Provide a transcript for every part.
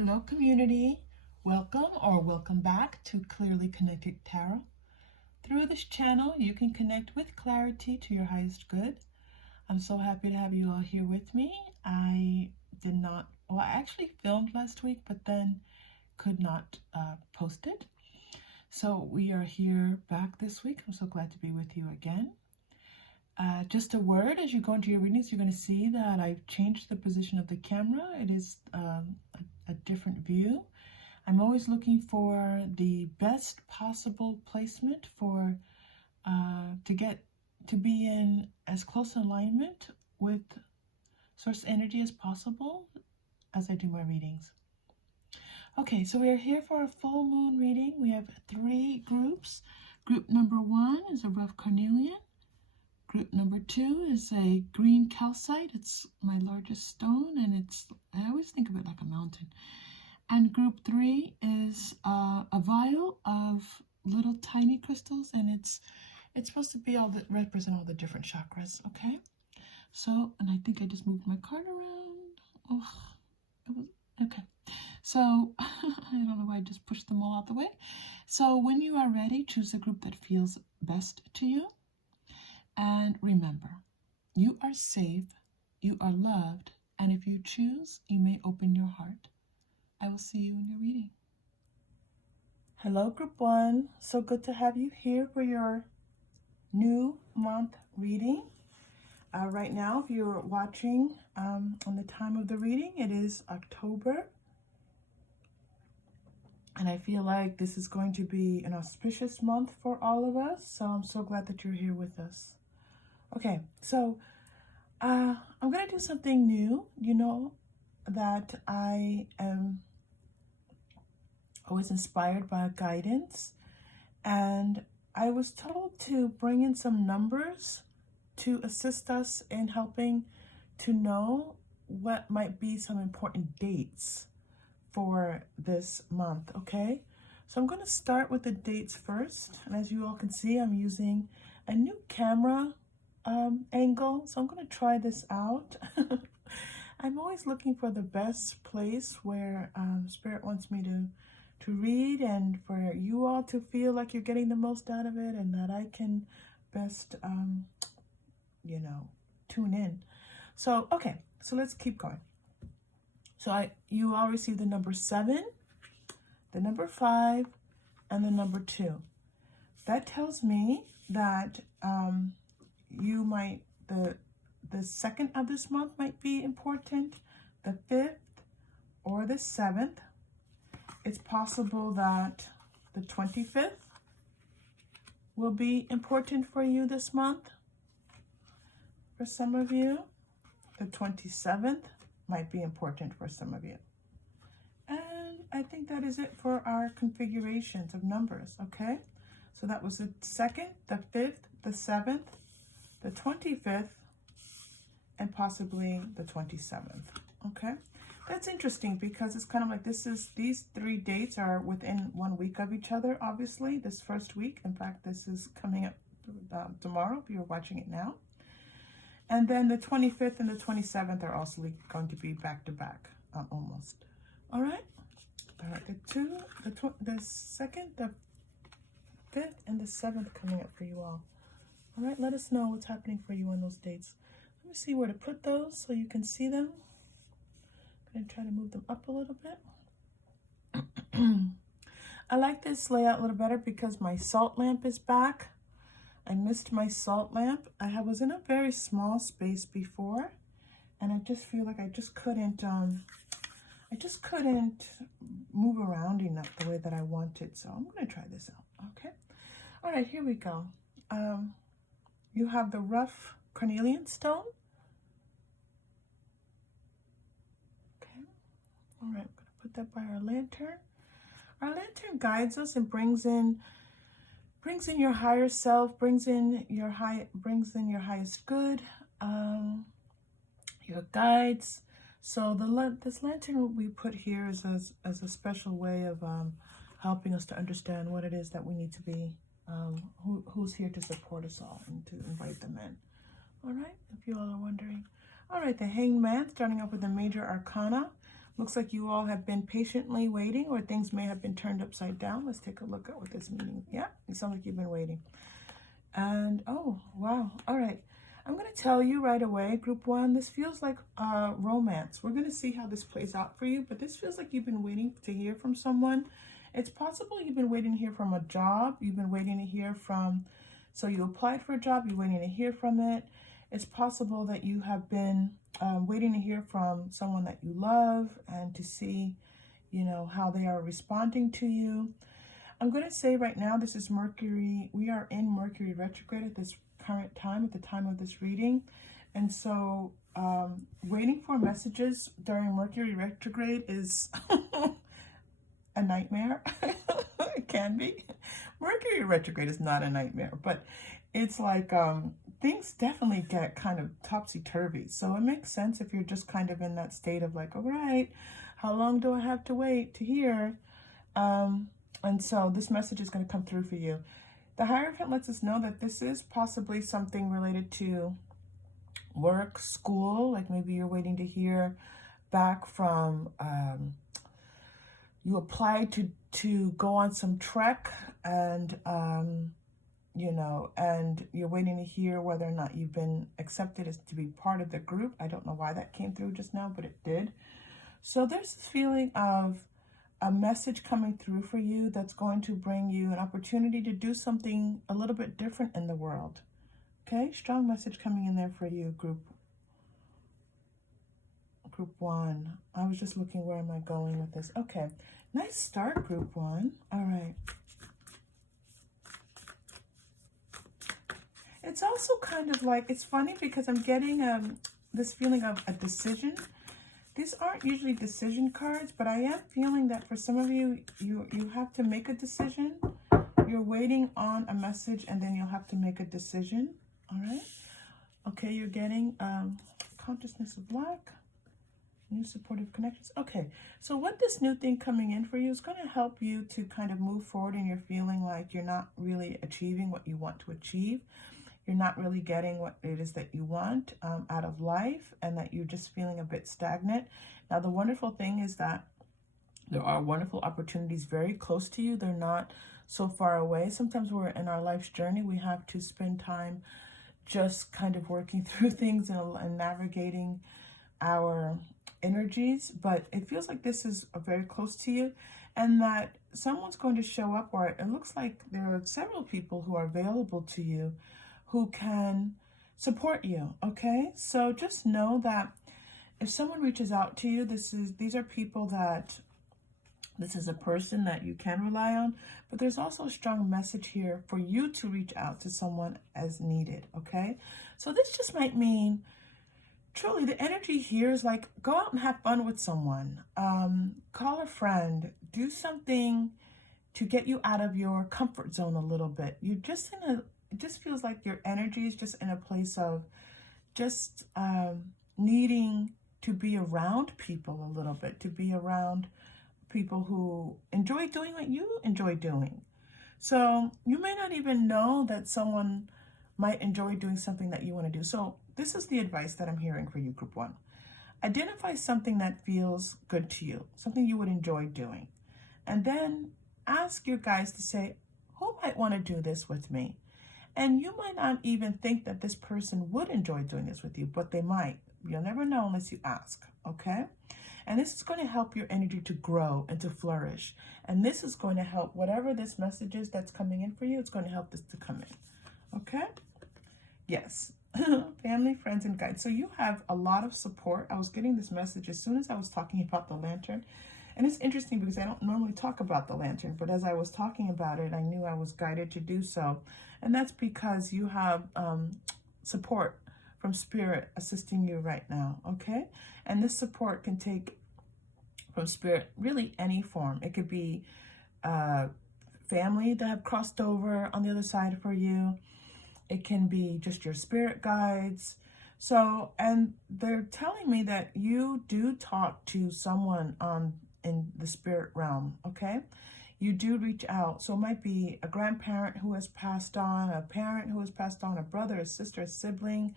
Hello community, welcome back to Clearly Connected Tarot. Through this channel you can connect with clarity to your highest good. I'm so happy to have you all here with me. I actually filmed last week but then could not post it. So we are here back this week. I'm so glad to be with you again. Just a word, as you go into your readings, you're going to see that I've changed the position of the camera. It is a different view. I'm always looking for the best possible placement for to be in as close alignment with source energy as possible as I do my readings. Okay, so we are here for a full moon reading. We have 3 groups. Group number 1 is a rough carnelian. Group number 2 is a green calcite. It's my largest stone, and I always think of it like a mountain. And group 3 is a vial of little tiny crystals, and it's supposed to be represent all the different chakras. Okay, so, and I think I just moved my card around. Oh, okay. So I don't know why I just pushed them all out the way. So when you are ready, choose a group that feels best to you. And remember, you are safe, you are loved, and if you choose, you may open your heart. I will see you in your reading. Hello, Group 1. So good to have you here for your new month reading. Right now, if you're watching on the time of the reading, it is October. And I feel like this is going to be an auspicious month for all of us. So I'm so glad that you're here with us. Okay, so I'm going to do something new. You know that I am always inspired by guidance. And I was told to bring in some numbers to assist us in helping to know what might be some important dates for this month, okay? So I'm going to start with the dates first. And as you all can see, I'm using a new camera angle, so I'm going to try this out. I'm always looking for the best place where Spirit wants me to read, and for you all to feel like you're getting the most out of it, and that I can best, you know, tune in. So, okay, so let's keep going. So you all received the number 7, the number 5, and the number 2. That tells me that you might, the 2nd of this month might be important, the 5th or the 7th. It's possible that the 25th will be important for you this month. For some of you, the 27th might be important for some of you. And I think that is it for our configurations of numbers, okay? So that was the 2nd, the 5th, the 7th, the 25th, and possibly the 27th, okay? That's interesting because it's kind of like these 3 dates are within 1 week of each other, obviously, this first week. In fact, this is coming up tomorrow if you're watching it now. And then the 25th and the 27th are also going to be back to back, almost. All right? All right, the 2nd, the 5th, and the 7th coming up for you all. All right, let us know what's happening for you on those dates. Let me see where to put those so you can see them. I'm going to try to move them up a little bit. I like this layout a little better because my salt lamp is back. I missed my salt lamp. I was in a very small space before, and I just feel like I just couldn't move around enough the way that I wanted. So I'm going to try this out. Okay. All right, here we go. You have the rough carnelian stone. Okay. All right, I'm going to put that by our lantern. Our lantern guides us and brings in your higher self, brings in your highest good, your guides. So this lantern we put here is as a special way of helping us to understand what it is that we need to be, who's here to support us all and to invite them in. All right, if you all are wondering. All right, the Hanged Man, starting off with the Major Arcana. Looks like you all have been patiently waiting, or things may have been turned upside down. Let's take a look at what this means. Yeah, it sounds like you've been waiting. And, oh, wow. All right. I'm going to tell you right away, group one, this feels like romance. We're going to see how this plays out for you, but this feels like you've been waiting to hear from someone. It's possible you've been waiting to hear from a job. You've been waiting to hear from, so you applied for a job, you're waiting to hear from it. It's possible that you have been waiting to hear from someone that you love and to see, you know, how they are responding to you. I'm going to say right now, this is Mercury. We are in Mercury retrograde at this current time, at the time of this reading. And so waiting for messages during Mercury retrograde is a nightmare. It can be. Mercury retrograde is not a nightmare, but it's like things definitely get kind of topsy-turvy. So it makes sense if you're just kind of in that state of like, all right, how long do I have to wait to hear? And so this message is going to come through for you. The Hierophant lets us know that this is possibly something related to work, school, like maybe you're waiting to hear back from, you applied to go on some trek and, you know, and you're waiting to hear whether or not you've been accepted as to be part of the group. I don't know why that came through just now, but it did. So there's this feeling of a message coming through for you that's going to bring you an opportunity to do something a little bit different in the world. Okay, strong message coming in there for you, group one. I was just looking, where am I going with this? Okay, nice start, group one. All right. It's also kind of like, it's funny because I'm getting this feeling of a decision. These aren't usually decision cards, but I am feeling that for some of you, you have to make a decision. You're waiting on a message, and then you'll have to make a decision. All right. Okay, you're getting consciousness of lack, new supportive connections. Okay, so what this new thing coming in for you is going to help you to kind of move forward, and you're feeling like you're not really achieving what you want to achieve. You're not really getting what it is that you want out of life, and that you're just feeling a bit stagnant. Now, the wonderful thing is that there are wonderful opportunities very close to you. They're not so far away. Sometimes we're in our life's journey. We have to spend time just kind of working through things and navigating our energies. But it feels like this is very close to you, and that someone's going to show up, or it looks like there are several people who are available to you who can support you, okay? So just know that if someone reaches out to you, these are people that, this is a person that you can rely on, but there's also a strong message here for you to reach out to someone as needed, okay? So this just might mean, truly, the energy here is like, go out and have fun with someone. Call a friend, do something to get you out of your comfort zone a little bit. You're just it just feels like your energy is just in a place of just needing to be around people a little bit, to be around people who enjoy doing what you enjoy doing. So you may not even know that someone might enjoy doing something that you want to do. So this is the advice that I'm hearing for you, group one. Identify something that feels good to you, something you would enjoy doing. And then ask your guides to say, who might want to do this with me? And you might not even think that this person would enjoy doing this with you, but they might. You'll never know unless you ask, okay? And this is going to help your energy to grow and to flourish. And this is going to help whatever this message is that's coming in for you, it's going to help this to come in, okay? Yes, family, friends, and guides. So you have a lot of support. I was getting this message as soon as I was talking about the lantern. And it's interesting because I don't normally talk about the lantern, but as I was talking about it, I knew I was guided to do so. And that's because you have support from Spirit assisting you right now, okay? And this support can take from Spirit really any form. It could be family that have crossed over on the other side for you. It can be just your spirit guides. So, and they're telling me that you do talk to someone in the spirit realm, okay? You do reach out. So it might be a grandparent who has passed on, a parent who has passed on, a brother, a sister, a sibling.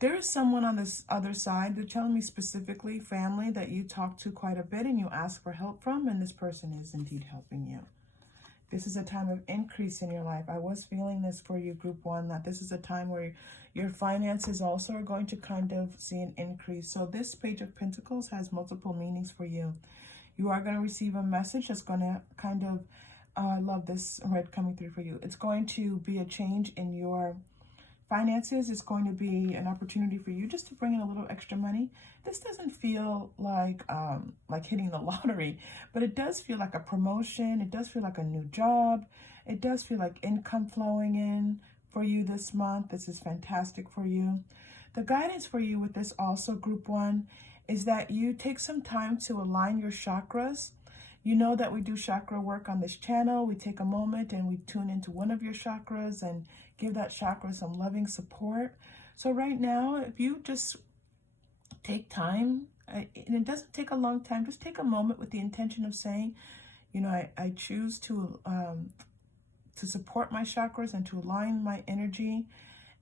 There is someone on this other side. They're telling me specifically family that you talk to quite a bit and you ask for help from, and this person is indeed helping you. This is a time of increase in your life. I was feeling this for you, group one, that this is a time where your finances also are going to kind of see an increase. So this Page of Pentacles has multiple meanings for you. You are going to receive a message that's going to kind of, I love this red coming through for you. It's going to be a change in your finances. It's going to be an opportunity for you just to bring in a little extra money. This doesn't feel like hitting the lottery, but it does feel like a promotion. It does feel like a new job. It does feel like income flowing in for you this month. This is fantastic for you. The guidance for you with this also, group one, is that you take some time to align your chakras. You know that we do chakra work on this channel. We take a moment and we tune into one of your chakras and give that chakra some loving support. So right now, if you just take time, and it doesn't take a long time, just take a moment with the intention of saying, you know, I choose to support my chakras and to align my energy,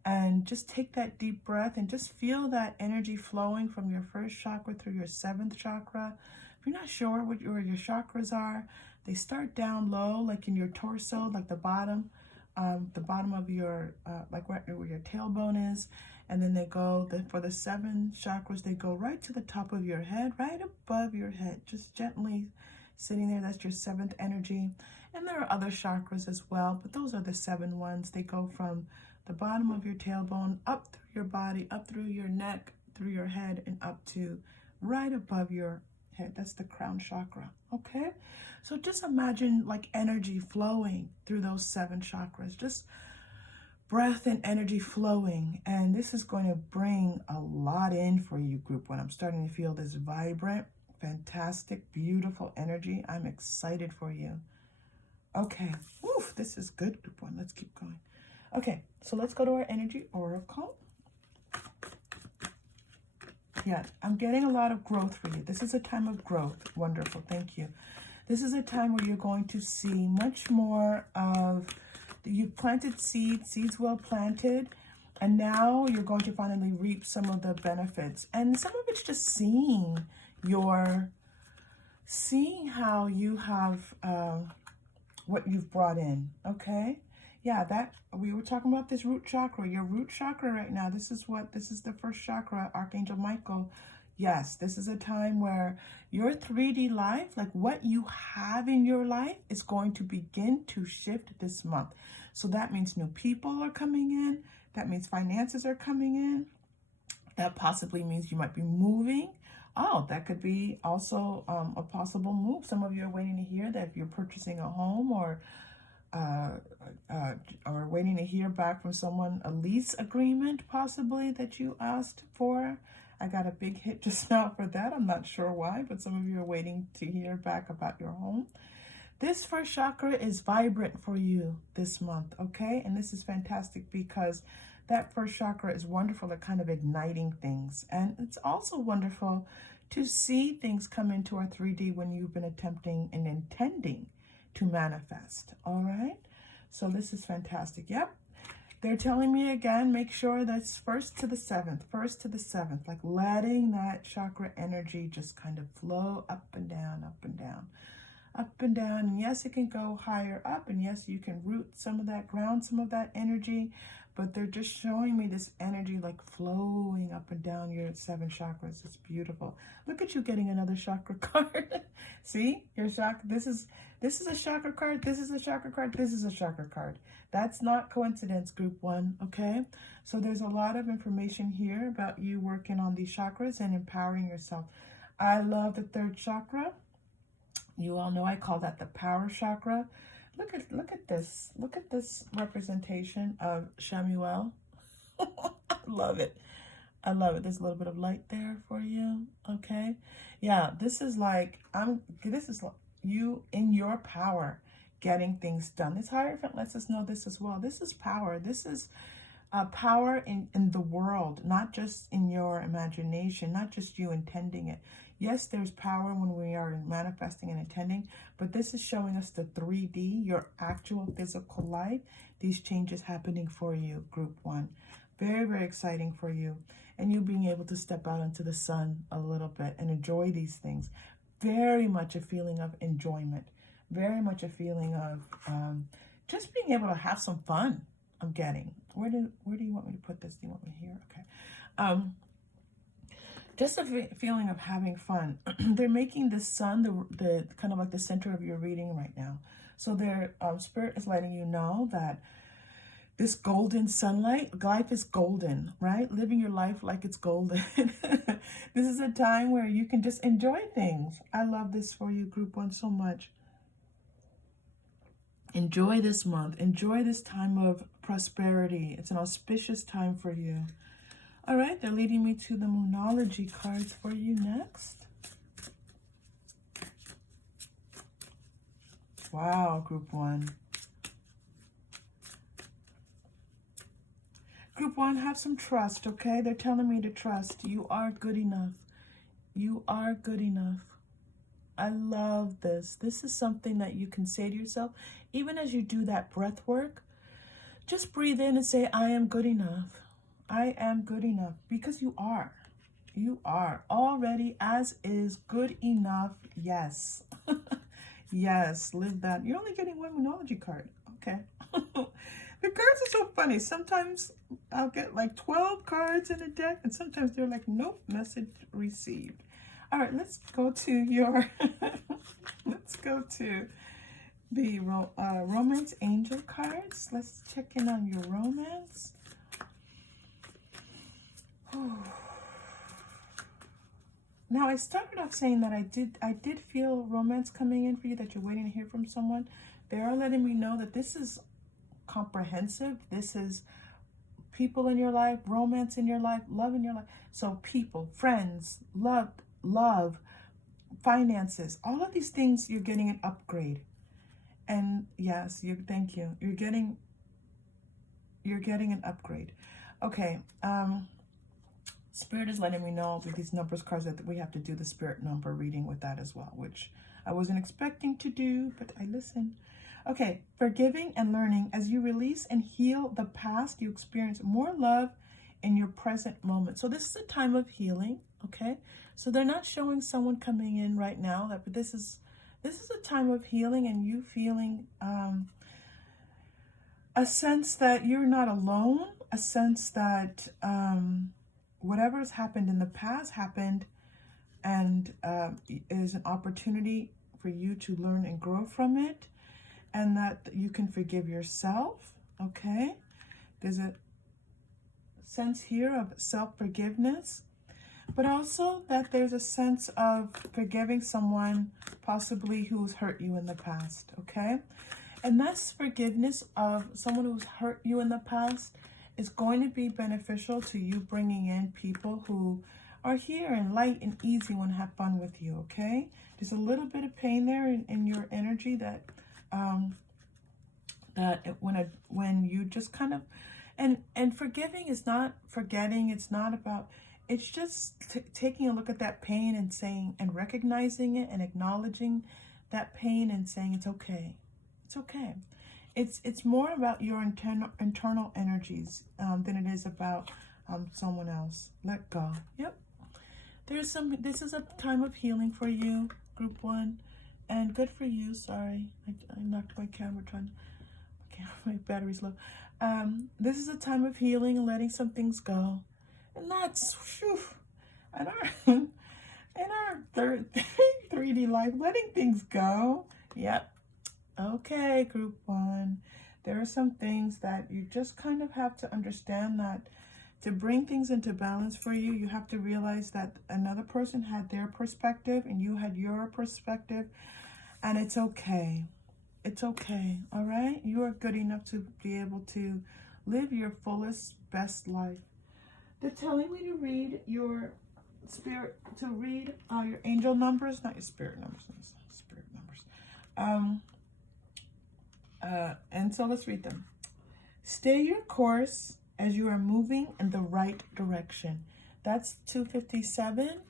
and just take that deep breath and just feel that energy flowing from your first chakra through your seventh chakra. If you're not sure where your chakras are, they start down low, like in your torso, like the bottom of your, like where your tailbone is. And then they go, for the 7 chakras, they go right to the top of your head, right above your head, just gently sitting there. That's your 7th energy. And there are other chakras as well, but those are the 7 ones. They go from the bottom of your tailbone, up through your body, up through your neck, through your head, and up to right above your head. That's the crown chakra. Okay, so just imagine like energy flowing through those 7 chakras, just breath and energy flowing. And this is going to bring a lot in for you, group one. I'm starting to feel this vibrant, fantastic, beautiful energy. I'm excited for you. Okay, oof, this is good, group one. Let's keep going. Okay, so let's go to our energy oracle. Yeah, I'm getting a lot of growth for you. This is a time of growth. Wonderful. Thank you. This is a time where you're going to see much more of, you've planted seeds well planted, and now you're going to finally reap some of the benefits. And some of it's just seeing how you have, what you've brought in. Okay. Yeah, that we were talking about this root chakra, your root chakra right now. This is the first chakra, Archangel Michael. Yes, this is a time where your 3D life, like what you have in your life, is going to begin to shift this month. So that means new people are coming in. That means finances are coming in. That possibly means you might be moving. Oh, that could be also a possible move. Some of you are waiting to hear that if you're purchasing a home or waiting to hear back from someone, a lease agreement possibly that you asked for. I got a big hit just now for that. I'm not sure why, but some of you are waiting to hear back about your home. This first chakra is vibrant for you this month, okay? And this is fantastic because that first chakra is wonderful at kind of igniting things. And it's also wonderful to see things come into our 3D when you've been attempting and intending to manifest. All right, so this is fantastic. Yep, they're telling me again, make sure that's first to the seventh, like letting that chakra energy just kind of flow up and down, up and down, up and down. And yes, it can go higher up, and yes, you can root some of that, ground some of that energy, but they're just showing me this energy like flowing up and down your 7 chakras. It's beautiful. Look at you getting another chakra card. See, your chakra, this is a chakra card, this is a chakra card, this is a chakra card. That's not coincidence, group one, okay? So there's a lot of information here about you working on these chakras and empowering yourself. I love the 3rd chakra. You all know I call that the power chakra. Look at this. Look at this representation of Shamuel. I love it. I love it. There's a little bit of light there for you. Okay. Yeah, this is like you in your power getting things done. This Hierophant lets us know this as well. This is power. This is power in the world, not just in your imagination, not just you intending it. Yes, there's power when we are manifesting and intending, but this is showing us the 3D, your actual physical life, these changes happening for you, group one. Very, very exciting for you. And you being able to step out into the sun a little bit and enjoy these things. Very much a feeling of enjoyment. Very much a feeling of just being able to have some fun. I'm getting. Where do you want me to put this? Do you want me here? Okay. Just a feeling of having fun. They're making the sun the kind of like the center of your reading right now. So their spirit is letting you know that this golden sunlight, life is golden, right? Living your life like it's golden. This is a time where you can just enjoy things. I love this for you, Group 1, so much. Enjoy this month. Enjoy this time of prosperity. It's an auspicious time for you. All right, they're leading me to the Moonology cards for you next. Wow, Group 1. Group 1, have some trust, okay? They're telling me to trust. You are good enough. You are good enough. I love this. This is something that you can say to yourself, even as you do that breath work. Just breathe in and say, I am good enough. I am good enough, because you are. You are already as is good enough. Yes. Yes, live that. You're only getting one Moonology card. Okay. The cards are so funny. Sometimes I'll get like 12 cards in a deck, and sometimes they're like, nope, message received. All right, let's go to your, let's go to the Romance Angel cards. Let's check in on your romance. Now, I started off saying that I did feel romance coming in for you, that you're waiting to hear from someone. They are letting me know that this is comprehensive. This is people in your life, romance in your life, love in your life. So people, friends, love, finances, all of these things, you're getting an upgrade. And yes, thank you. You're getting an upgrade. Okay. Spirit is letting me know with these numbers cards that we have to do the spirit number reading with that as well, which I wasn't expecting to do, but I listened. Okay, forgiving and learning. As you release and heal the past, you experience more love in your present moment. So this is a time of healing, okay? So they're not showing someone coming in right now, but this is a time of healing, and you feeling a sense that you're not alone, a sense that whatever has happened in the past happened, and it is an opportunity for you to learn and grow from it, and that you can forgive yourself, okay? There's a sense here of self-forgiveness, but also that there's a sense of forgiving someone possibly who's hurt you in the past, okay? And that's forgiveness of someone who's hurt you in the past is going to be beneficial to you bringing in people who are here and light and easy, want to have fun with you, okay? There's a little bit of pain there in your energy that when you just kind of, and forgiving is not forgetting. It's not about, it's just taking a look at that pain and saying, and recognizing it and acknowledging that pain and saying, it's okay. It's okay. It's more about your internal energies than it is about someone else. Let go. Yep. This is a time of healing for you, Group 1. And good for you. Sorry, I knocked my camera my battery's low. This is a time of healing and letting some things go. And that's, whew, in our 3D life, letting things go. Yep. Okay, Group 1. There are some things that you just kind of have to understand, that to bring things into balance for you, you have to realize that another person had their perspective and you had your perspective. And it's okay. It's okay. All right? You are good enough to be able to live your fullest, best life. They're telling me to read your spirit, your angel numbers, not your spirit numbers, spirit numbers. And so let's read them. Stay your course as you are moving in the right direction. That's 257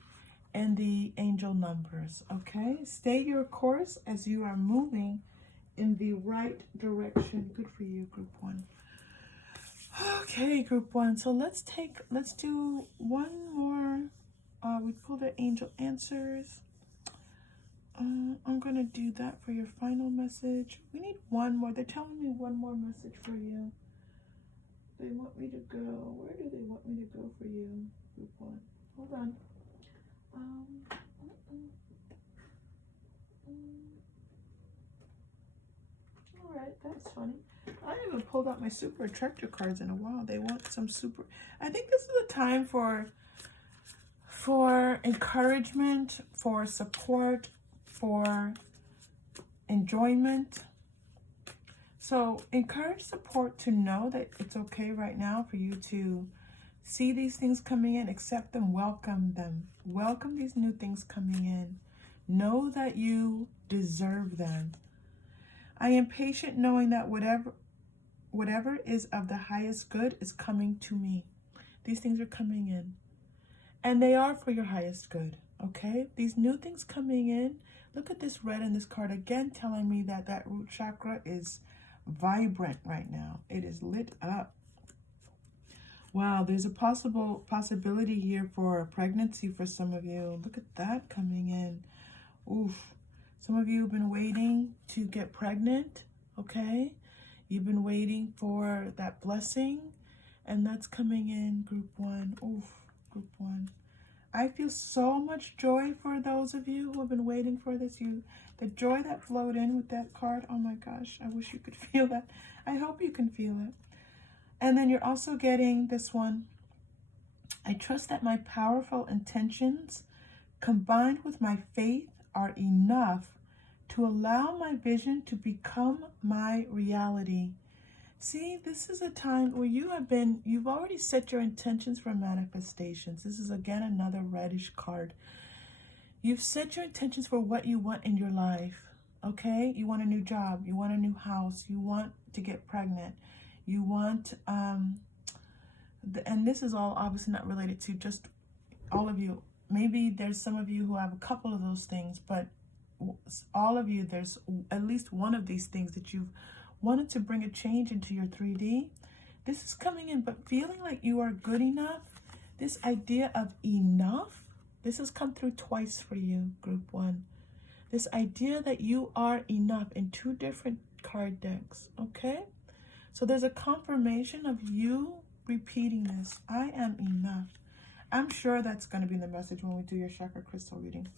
and the angel numbers, okay? Stay your course as you are moving in the right direction. Good for you, Group 1. Okay, group one. So let's do one more. We pulled the angel answers. I'm gonna do that for your final message. We need one more. They're telling me one more message for you. They want me to go. Where do they want me to go for you, group one? Hold on. All right, that's funny. I haven't pulled out my super attractor cards in a while. They want some super. I think this is a time for encouragement, for support, for enjoyment. So encourage, support, to know that it's okay right now for you to see these things coming in, accept them, welcome them. Welcome these new things coming in. Know that you deserve them. I am patient knowing that whatever is of the highest good is coming to me. These things are coming in. And they are for your highest good, okay? These new things coming in. Look at this red in this card again, telling me that that root chakra is vibrant right now. It is lit up. Wow, there's a possibility here for a pregnancy for some of you. Look at that coming in. Oof. Some of you have been waiting to get pregnant, okay? You've been waiting for that blessing, and that's coming in, group one. Oof, group one. I feel so much joy for those of you who have been waiting for this. The joy that flowed in with that card. Oh my gosh, I wish you could feel that. I hope you can feel it. And then you're also getting this one. I trust that my powerful intentions combined with my faith are enough to allow my vision to become my reality. See, this is a time where you've already set your intentions for manifestations. This is again another reddish card. You've set your intentions for what you want in your life, okay? You want a new job, you want a new house, you want to get pregnant, you want, and this is all obviously not related to just all of you. Maybe there's some of you who have a couple of those things, but all of you, there's at least one of these things that you've wanted to bring a change into your 3D. This is coming in, but feeling like you are good enough. This idea of enough, this has come through twice for you, group one. This idea that you are enough in two different card decks, okay? So there's a confirmation of you repeating this. I am enough. I'm sure that's going to be the message when we do your chakra crystal reading.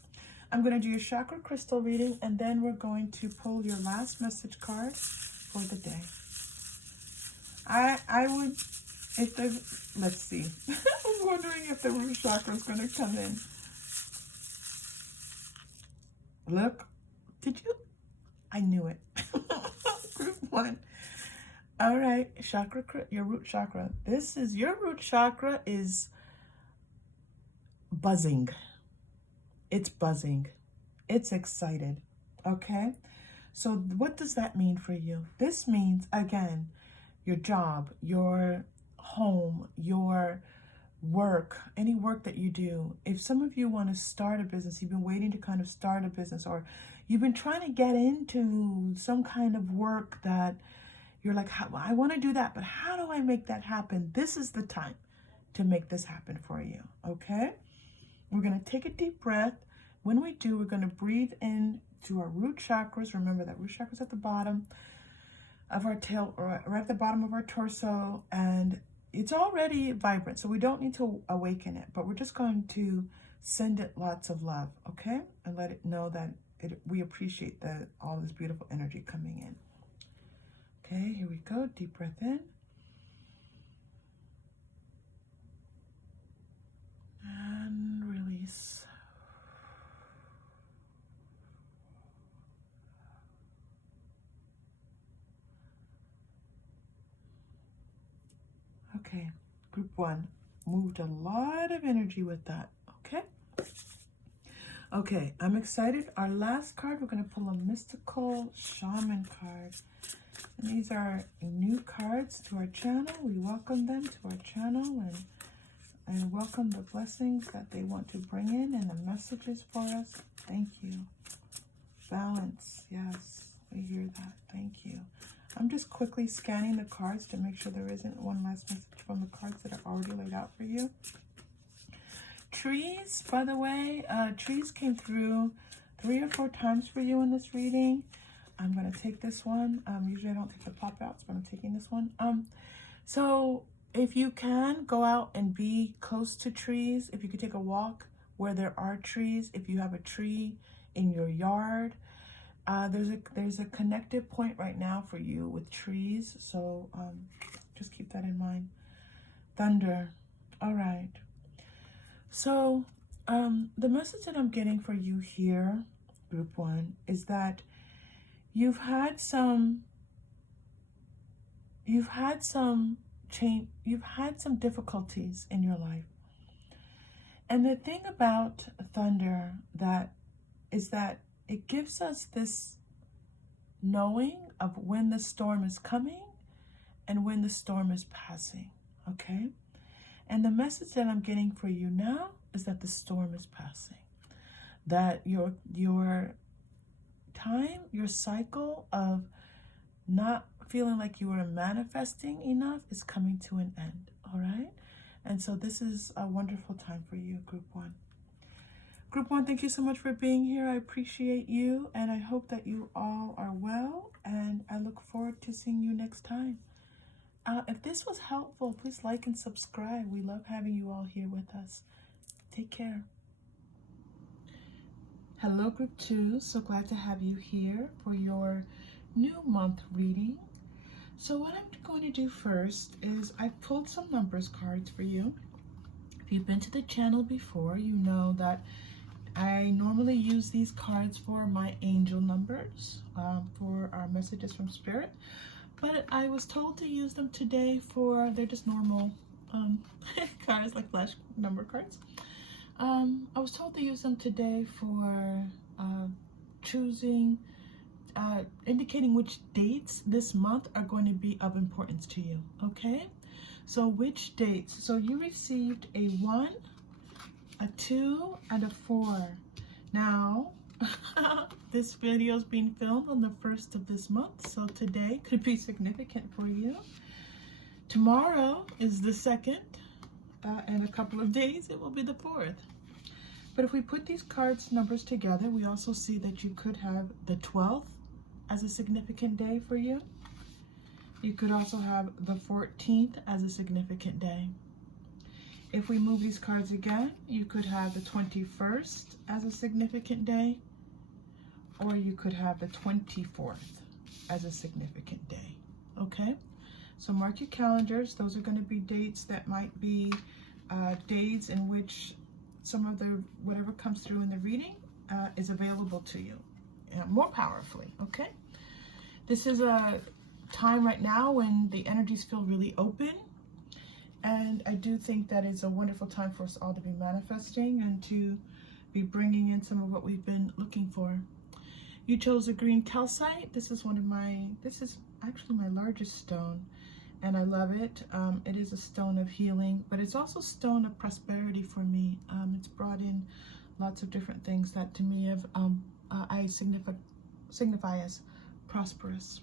I'm going to do your chakra crystal reading, and then we're going to pull your last message card for the day. I would, if the, let's see. I'm wondering if the root chakra is going to come in. Look, did you? I knew it. Group one. All right, your root chakra. Your root chakra is buzzing. It's buzzing. It's excited. Okay? So what does that mean for you? This means, again, your job, your home, your work, any work that you do. If some of you want to start a business, you've been waiting to kind of start a business, or you've been trying to get into some kind of work that you're like, I want to do that, but how do I make that happen? This is the time to make this happen for you, okay? We're going to take a deep breath. When we do, we're going to breathe in to our root chakras. Remember that root chakra's at the bottom of our tail, or right at the bottom of our torso, and it's already vibrant, so we don't need to awaken it, but we're just going to send it lots of love, okay? And let it know that we appreciate all this beautiful energy coming in. Okay, here we go. Deep breath in. And release. Okay, group one. Moved a lot of energy with that, okay? Okay, I'm excited. Our last card, we're going to pull a mystical shaman card. And these are new cards to our channel. We welcome them to our channel and welcome the blessings that they want to bring in and the messages for us. Thank you. Balance. Yes, we hear that. Thank you. I'm just quickly scanning the cards to make sure there isn't one last message from the cards that are already laid out for you. Trees, by the way, trees came through 3 or 4 times for you in this reading. I'm going to take this one. Usually I don't take the pop outs, but I'm taking this one. So if you can, go out and be close to trees. If you could take a walk where there are trees, if you have a tree in your yard, there's a connective point right now for you with trees. So just keep that in mind. Thunder. All right. So the message that I'm getting for you here, group 1, is that you've had some change, you've had some difficulties in your life. And the thing about thunder is that it gives us this knowing of when the storm is coming and when the storm is passing, okay? And the message that I'm getting for you now is that the storm is passing. That your time, your cycle of not feeling like you are manifesting enough is coming to an end, all right? And so this is a wonderful time for you, group 1. Group 1, thank you so much for being here. I appreciate you, and I hope that you all are well, and I look forward to seeing you next time. If this was helpful, please like and subscribe. We love having you all here with us. Take care. Hello, group 2. So glad to have you here for your new month reading. So what I'm going to do first is I pulled some numbers cards for you. If you've been to the channel before, you know that I normally use these cards for my angel numbers, for our messages from Spirit. But I was told to use them today for, they're just normal cards, like flash number cards. I was told to use them today for choosing, indicating which dates this month are going to be of importance to you, okay? So which dates? So you received a 1, a 2, and a 4. Now, this video is being filmed on the 1st of this month, so today could be significant for you. Tomorrow is the 2nd, and a couple of days it will be the 4th. But if we put these cards numbers together, we also see that you could have the 12th as a significant day for you. You could also have the 14th as a significant day. If we move these cards again, you could have the 21st as a significant day, or you could have the 24th as a significant day, okay? So mark your calendars. Those are going to be dates that might be days in which some of the, whatever comes through in the reading is available to you more powerfully, okay? This is a time right now when the energies feel really open. And I do think that it's a wonderful time for us all to be manifesting and to be bringing in some of what we've been looking for. You chose a green calcite. This is this is actually my largest stone, and I love it. It is a stone of healing, but it's also a stone of prosperity for me. It's brought in lots of different things that to me have, I signify as prosperous.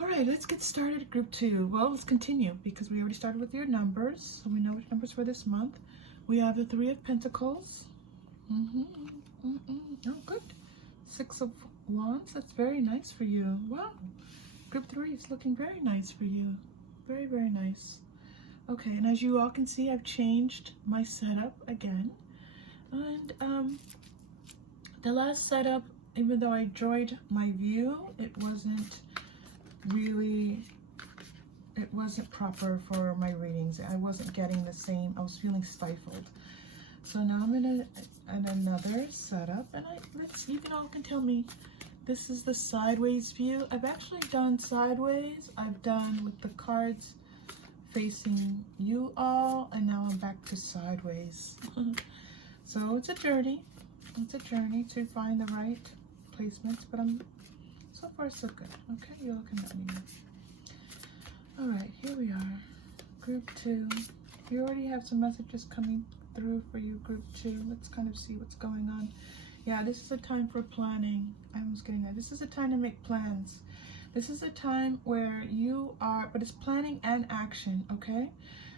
All right, let's get started, group 2. Well, let's continue because we already started with your numbers, so we know which numbers for this month. We have the 3 of Pentacles. Oh, good. 6 of Wands. That's very nice for you. Wow. Group 3 is looking very nice for you. Very, very nice. Okay, and as you all can see, I've changed my setup again. And the last setup, even though I enjoyed my view, it wasn't proper for my readings. I wasn't getting the same, I was feeling stifled. So now I'm in another setup, and you all can tell me, this is the sideways view. I've actually done sideways, I've done with the cards facing you all, and now I'm back to sideways. So it's a journey to find the right placements, but so far so good. Okay, you all can let me know. All right, here we are, group 2. You already have some messages coming through for you, group 2. Let's kind of see what's going on. Yeah, this is a time for planning. I was getting that. This is a time to make plans. This is a time where you are, but it's planning and action, okay?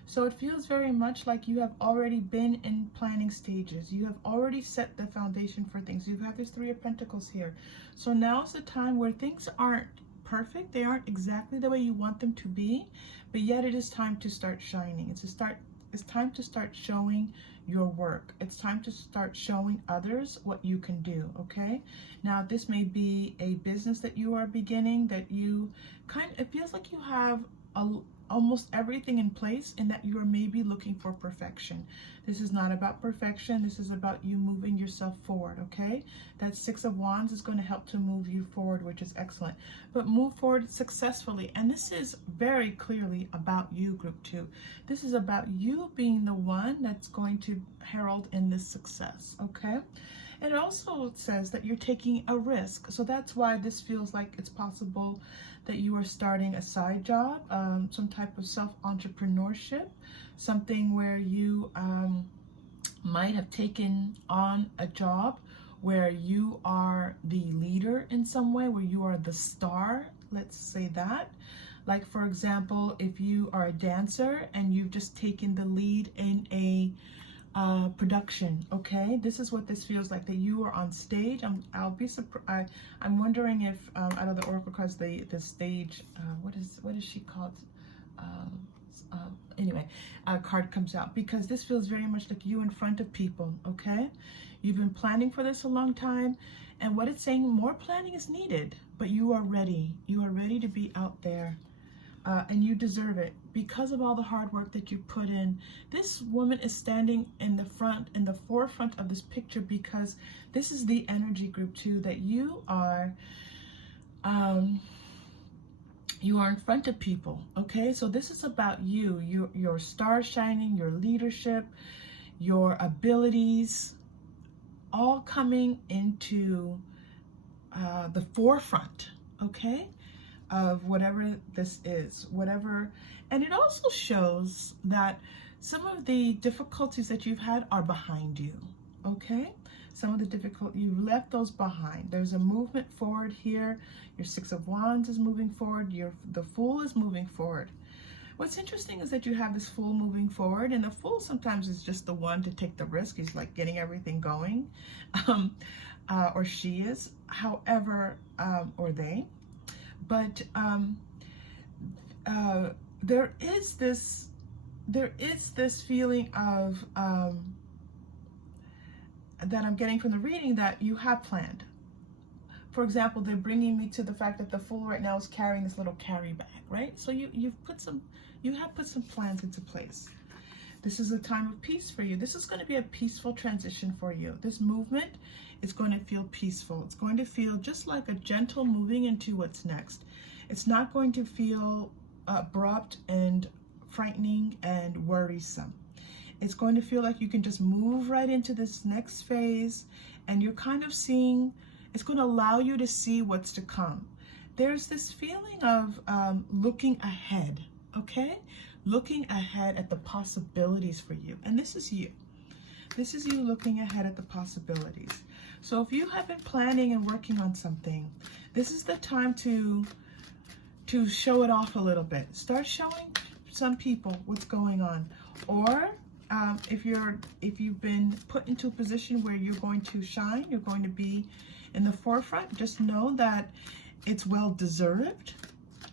So it feels very much like you have already been in planning stages. You have already set the foundation for things. You have this Three of Pentacles here. So now is the time where things aren't perfect. They aren't exactly the way you want them to be, but yet it is time to start shining. It's time to start showing your work. It's time to start showing others what you can do, okay? Now, this may be a business that you are beginning that you it feels like you have almost everything in place and that you are maybe looking for perfection. This is not about perfection. This is about you moving yourself forward, okay? That Six of Wands is going to help to move you forward, which is excellent. But move forward successfully. And this is very clearly about you, Group 2. This is about you being the one that's going to herald in this success, okay? It also says that you're taking a risk. So that's why this feels like it's possible that you are starting a side job, some type of self-entrepreneurship, something where you might have taken on a job where you are the leader in some way, where you are the star, let's say that. Like, for example, if you are a dancer and you've just taken the lead in a production, okay? This is what this feels like, that you are on stage. I'll be surprised. I'm wondering if out of the oracle cards, the stage, what is she called? Anyway, a card comes out, because this feels very much like you in front of people, okay? You've been planning for this a long time, and what it's saying, more planning is needed, but you are ready. You are ready to be out there. And you deserve it because of all the hard work that you put in. This woman is standing in the forefront of this picture, because this is the energy, Group 2, that you are in front of people, okay? So this is about you, your star shining, your leadership, your abilities, all coming into the forefront, okay? Of whatever this is, whatever. And it also shows that some of the difficulties that you've had are behind you, okay? Some of the you've left those behind. There's a movement forward here. Your Six of Wands is moving forward. The Fool is moving forward. What's interesting is that you have this Fool moving forward, and the Fool sometimes is just the one to take the risk. He's like getting everything going, or she is, however, or they. But there is this feeling of that I'm getting from the reading, that you have planned. For example, they're bringing me to the fact that the Fool right now is carrying this little carry bag, right? So you have put some plans into place. This is a time of peace for you. This is going to be a peaceful transition for you. This movement is going to feel peaceful. It's going to feel just like a gentle moving into what's next. It's not going to feel abrupt and frightening and worrisome. It's going to feel like you can just move right into this next phase, and you're kind of seeing, it's going to allow you to see what's to come. There's this feeling of looking ahead, okay? Looking ahead at the possibilities for you. And this is you. This is you looking ahead at the possibilities. So if you have been planning and working on something, this is the time to show it off a little bit. Start showing some people what's going on. Or if you've been put into a position where you're going to shine, you're going to be in the forefront, just know that it's well deserved,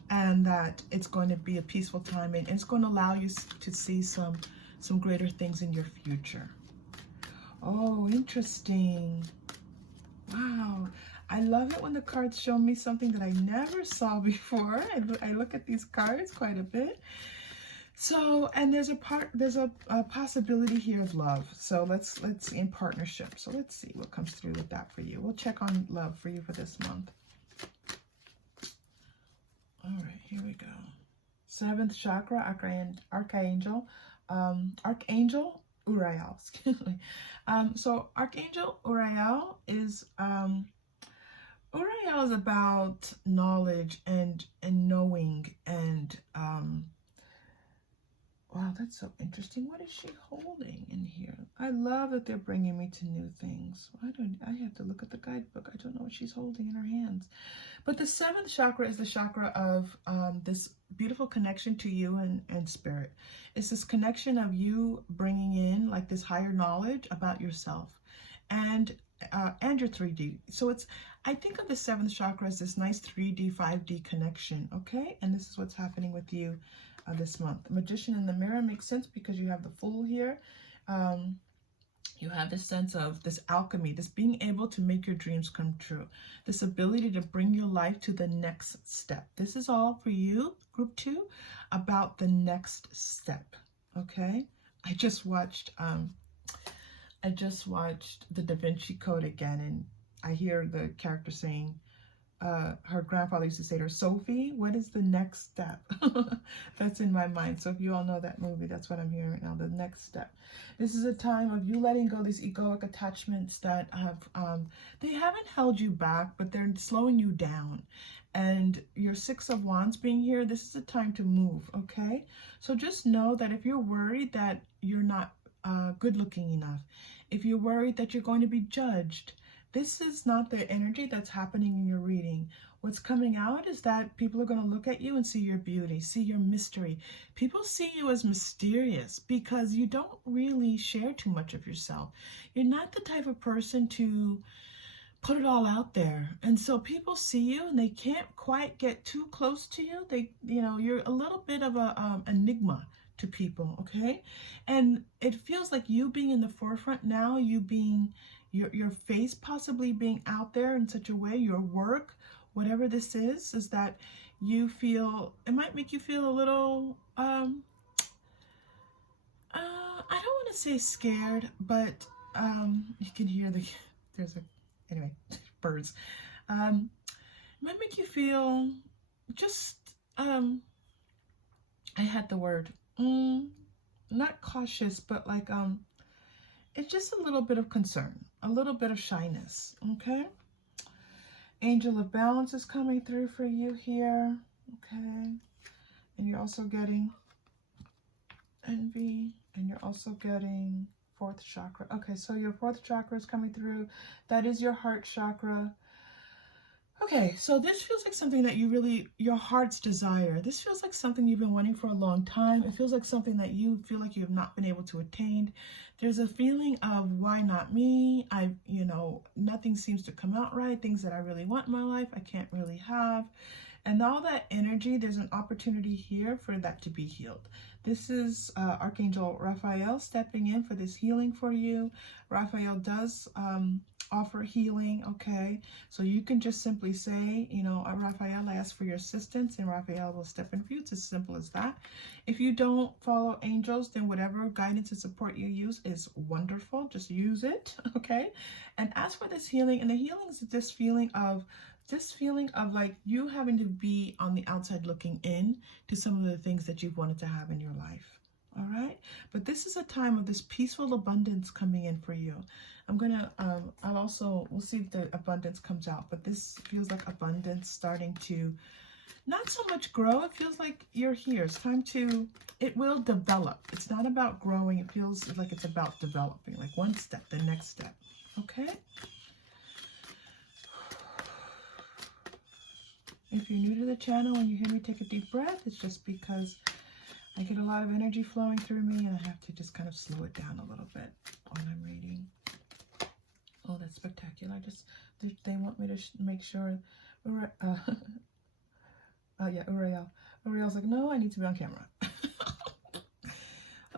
and that it's going to be a peaceful time, and it's going to allow you to see some greater things in your future. Oh, interesting. Wow. I love it when the cards show me something that I never saw before. I look at these cards quite a bit. So, and there's a possibility here of love. So let's in partnership. So let's see what comes through with that for you. We'll check on love for you for this month. All right, here we go. 7th chakra, Archangel Uriel, excuse me. So Archangel Uriel is about knowledge and knowing, and Wow, that's so interesting. What is she holding in here? I love that they're bringing me to new things. I have to look at the guidebook. I don't know what she's holding in her hands. But the 7th chakra is the chakra of this beautiful connection to you and spirit. It's this connection of you bringing in like this higher knowledge about yourself and your 3D. So I think of the 7th chakra as this nice 3D, 5D connection, okay? And this is what's happening with you this month. The Magician in the Mirror makes sense because you have the Fool here. You have this sense of this alchemy, this being able to make your dreams come true, this ability to bring your life to the next step. This is all for you, group 2, about the next step, okay? I just watched the Da Vinci Code again, and I hear the character saying, her grandfather used to say to her, Sophie, what is the next step? That's in my mind. So if you all know that movie, that's what I'm hearing right now, the next step. This is a time of you letting go these egoic attachments that have, they haven't held you back, but they're slowing you down. And your 6 of Wands being here, this is a time to move, okay? So just know that if you're worried that you're not good looking enough, if you're worried that you're going to be judged, this is not the energy that's happening in your reading. What's coming out is that people are going to look at you and see your beauty, see your mystery. People see you as mysterious because you don't really share too much of yourself. You're not the type of person to put it all out there. And so people see you and they can't quite get too close to you. You're a little bit of a enigma to people, okay? And it feels like you being in the forefront now, you being your face possibly being out there in such a way, your work, whatever this is that you feel, it might make you feel a little, I don't want to say scared, but you can hear anyway, birds. It might make you feel just, I had the word, not cautious, but like, it's just a little bit of concern, a little bit of shyness, okay? Angel of Balance is coming through for you here, okay? And you're also getting Envy, and you're also getting 4th chakra. Okay, so your 4th chakra is coming through. That is your heart chakra. Okay, so this feels like something that your heart's desire. This feels like something you've been wanting for a long time. It feels like something that you feel like you have not been able to attain. There's a feeling of, why not me? Nothing seems to come out right. Things that I really want in my life, I can't really have. And all that energy, there's an opportunity here for that to be healed. This is Archangel Raphael stepping in for this healing for you. Raphael does offer healing, okay? So you can just simply say, Raphael, I ask for your assistance, and Raphael will step in for you. It's as simple as that. If you don't follow angels, then whatever guidance and support you use is wonderful. Just use it, okay? And ask for this healing, and the healing is this feeling of like you having to be on the outside looking in to some of the things that you've wanted to have in your life. All right, but this is a time of this peaceful abundance coming in for you. I'm gonna we'll see if the abundance comes out, but this feels like abundance starting to not so much grow. It feels like you're here. It's time it will develop. It's not about growing. It feels like it's about developing, like one step, the next step. Okay. If you're new to the channel and you hear me take a deep breath, it's just because I get a lot of energy flowing through me and I have to just kind of slow it down a little bit when I'm reading. Oh, that's spectacular. They want me to make sure. Yeah, Uriel's like, no, I need to be on camera.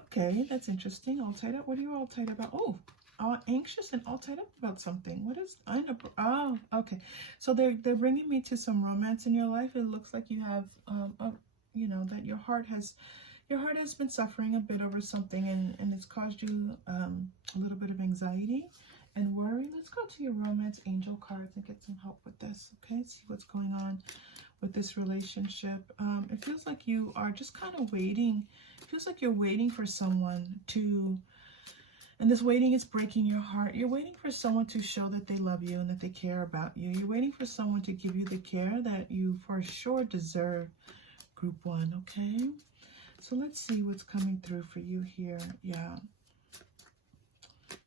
Okay, that's interesting. All tied up. What are you all tied about? Oh, anxious and all tied up about something. What is? Oh, okay. So they're bringing me to some romance in your life. It looks like you have, that your heart has been suffering a bit over something, and it's caused you a little bit of anxiety and worry. Let's go to your romance angel cards and get some help with this. Okay, see what's going on with this relationship. It feels like you are just kind of waiting. It feels like you're waiting for someone to. And this waiting is breaking your heart. You're waiting for someone to show that they love you and that they care about you. You're waiting for someone to give you the care that you for sure deserve, group 1, okay? So let's see what's coming through for you here. Yeah.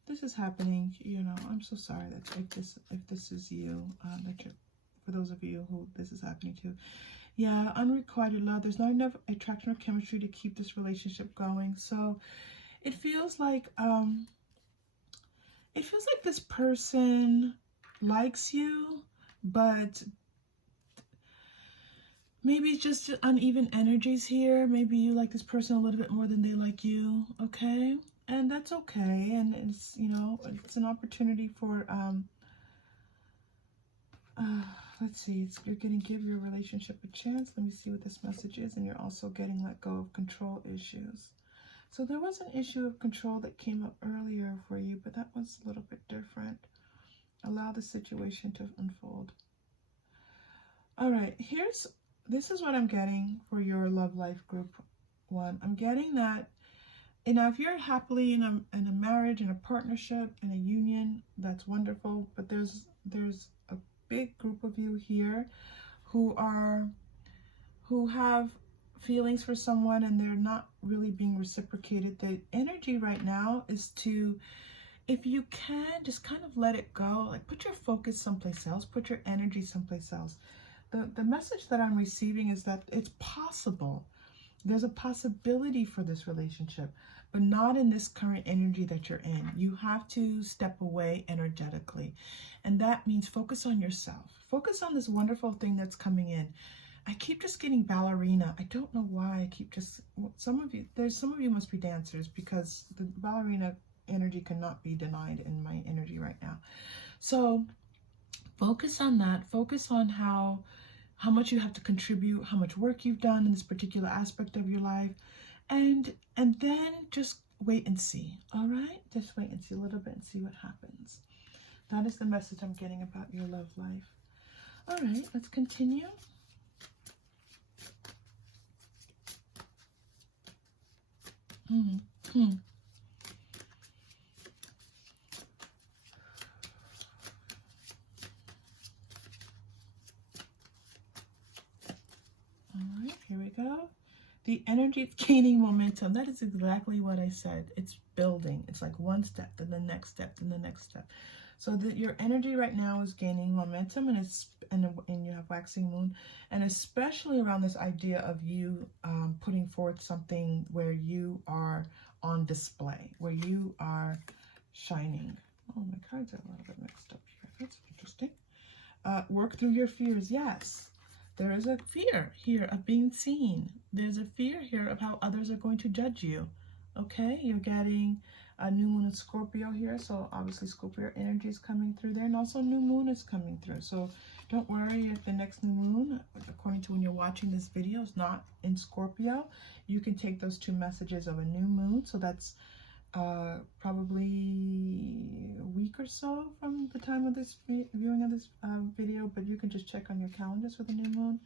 This is happening, you know. I'm so sorry that if this is you, that you're, for those of you who this is happening to. Yeah, unrequited love. There's not enough attraction or chemistry to keep this relationship going. So it feels like this person likes you, but maybe it's just uneven energies here. Maybe you like this person a little bit more than they like you, okay? And that's okay. And it's, you know, it's an opportunity for, let's see, you're going to give your relationship a chance. Let me see what this message is. And you're also getting let go of control issues. So there was an issue of control that came up earlier for you, but that was a little bit different. Allow the situation to unfold. All right, this is what I'm getting for your love life group 1. I'm getting that, you know, if you're happily in a marriage, in a partnership, in a union, that's wonderful. But there's a big group of you here who have feelings for someone and they're not really being reciprocated. The energy right now is to, if you can, just kind of let it go. Like, put your focus someplace else, put your energy someplace else. The message that I'm receiving is that it's possible. There's a possibility for this relationship, but not in this current energy that you're in. You have to step away energetically. And that means focus on yourself. Focus on this wonderful thing that's coming in. I keep just getting ballerina. I don't know why I keep just, some of you must be dancers, because the ballerina energy cannot be denied in my energy right now. So focus on that. Focus on how much you have to contribute, how much work you've done in this particular aspect of your life, and then just wait and see. All right, just wait and see a little bit and see what happens. That is the message I'm getting about your love life. All right, let's continue. All right, here we go. The energy is gaining momentum. That is exactly what I said. It's building. It's like one step, then the next step, then the next step. So that your energy right now is gaining momentum, and you have waxing moon, and especially around this idea of you putting forth something where you are on display, where you are shining. Oh, my cards are a little bit mixed up here. That's interesting. Work through your fears. Yes. There is a fear here of being seen. There's a fear here of how others are going to judge you. Okay, you're getting a new moon in Scorpio here, so obviously Scorpio energy is coming through there, and also new moon is coming through. So don't worry if the next new moon, according to when you're watching this video, is not in Scorpio. You can take those two messages of a new moon. So that's probably a week or so from the time of this viewing of this video, but you can just check on your calendars for the new moon,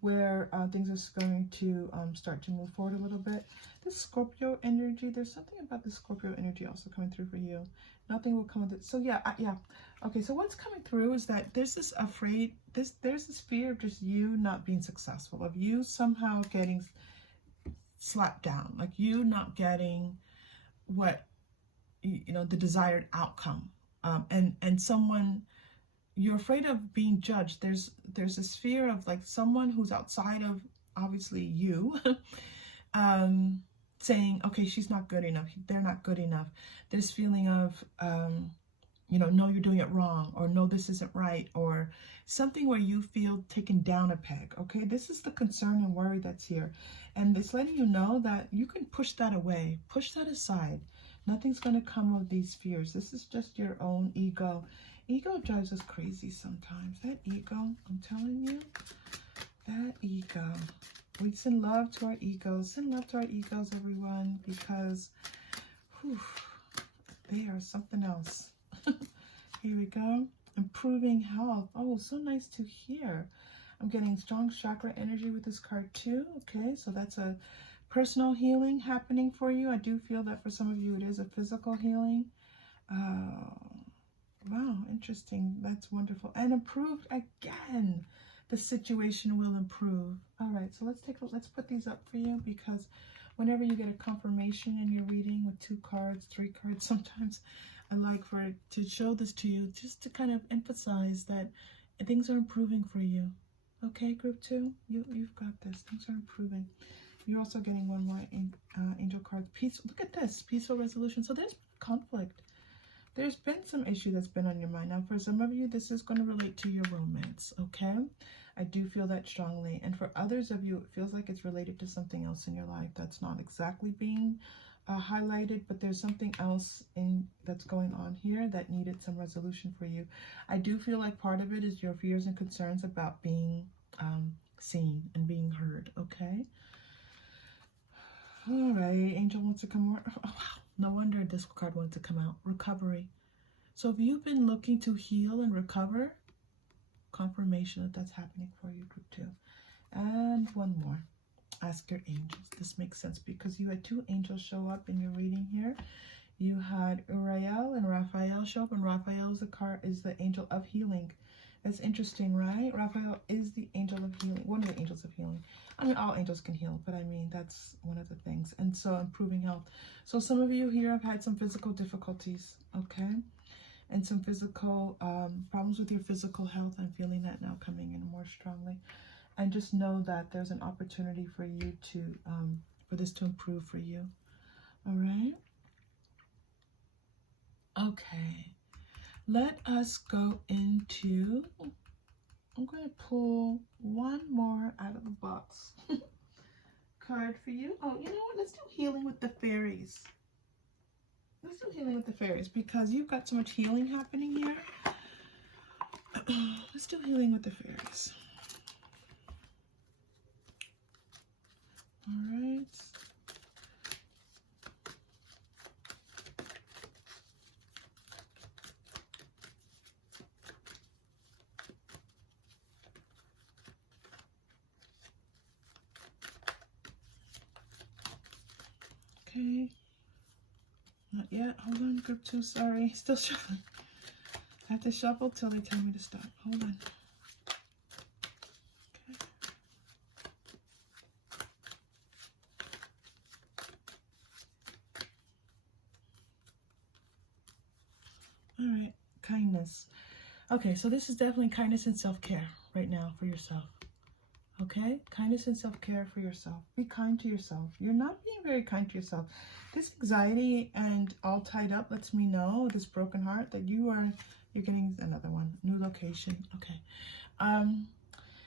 where things are going to start to move forward a little bit. This Scorpio energy, there's something about the Scorpio energy also coming through for you. Nothing will come with it. So yeah, okay, so what's coming through is that there's this there's this fear of just you not being successful, of you somehow getting slapped down, like you not getting what, you know, the desired outcome, and someone, you're afraid of being judged. There's this fear of like someone who's outside of obviously you saying, okay, she's not good enough, they're not good enough. This feeling of you know, no, you're doing it wrong, or no, this isn't right, or something where you feel taken down a peg. Okay, this is the concern and worry that's here, and it's letting you know that you can push that away, push that aside. Nothing's going to come of these fears. This is just your own ego. Ego drives us crazy sometimes. That ego, I'm telling you, that ego. We send love to our egos. Send love to our egos, everyone, because whew, they are something else. Here we go. Improving health. Oh, so nice to hear. I'm getting strong chakra energy with this card too. Okay, so that's a personal healing happening for you. I do feel that for some of you it is a physical healing. Wow, interesting. That's wonderful. And improved again. The situation will improve. All right, so let's put these up for you, because whenever you get a confirmation in your reading with 2 cards, 3 cards, sometimes I like for it to show this to you just to kind of emphasize that things are improving for you. Okay, group 2, you've got this. Things are improving. You're also getting one more angel card. Peace. Look at this. Peaceful resolution. So there's conflict. There's been some issue that's been on your mind. Now, for some of you, this is going to relate to your romance, okay? I do feel that strongly. And for others of you, it feels like it's related to something else in your life that's not exactly being highlighted, but there's something else that's going on here that needed some resolution for you. I do feel like part of it is your fears and concerns about being seen and being heard, okay? All right, Angel wants to come over. Oh, wow. No wonder this card wanted to come out. Recovery. So if you've been looking to heal and recover, confirmation that that's happening for you, group 2. And one more. Ask your angels. This makes sense because you had 2 angels show up in your reading here. You had Uriel and Raphael show up, and Raphael is the angel of healing. That's interesting, right? Raphael is the angel of healing, one of the angels of healing. I mean, all angels can heal, but I mean, that's one of the things. And so improving health. So some of you here have had some physical difficulties, okay? And some physical problems with your physical health. I'm feeling that now coming in more strongly. And just know that there's an opportunity for you to, for this to improve for you. All right? Okay. Let us go into, I'm going to pull one more out of the box card for you. Oh, you know what? Let's do healing with the fairies. Let's do healing with the fairies because you've got so much healing happening here. Let's do healing with the fairies. All right. Okay. Not yet. Hold on, group 2. Sorry. Still shuffling. I have to shuffle till they tell me to stop. Hold on. Okay. All right. Kindness. Okay, so this is definitely kindness and self-care right now for yourself. Okay? Kindness and self-care for yourself. Be kind to yourself. You're not being very kind to yourself. This anxiety and all tied up lets me know, this broken heart, that you're getting another one. New location. Okay.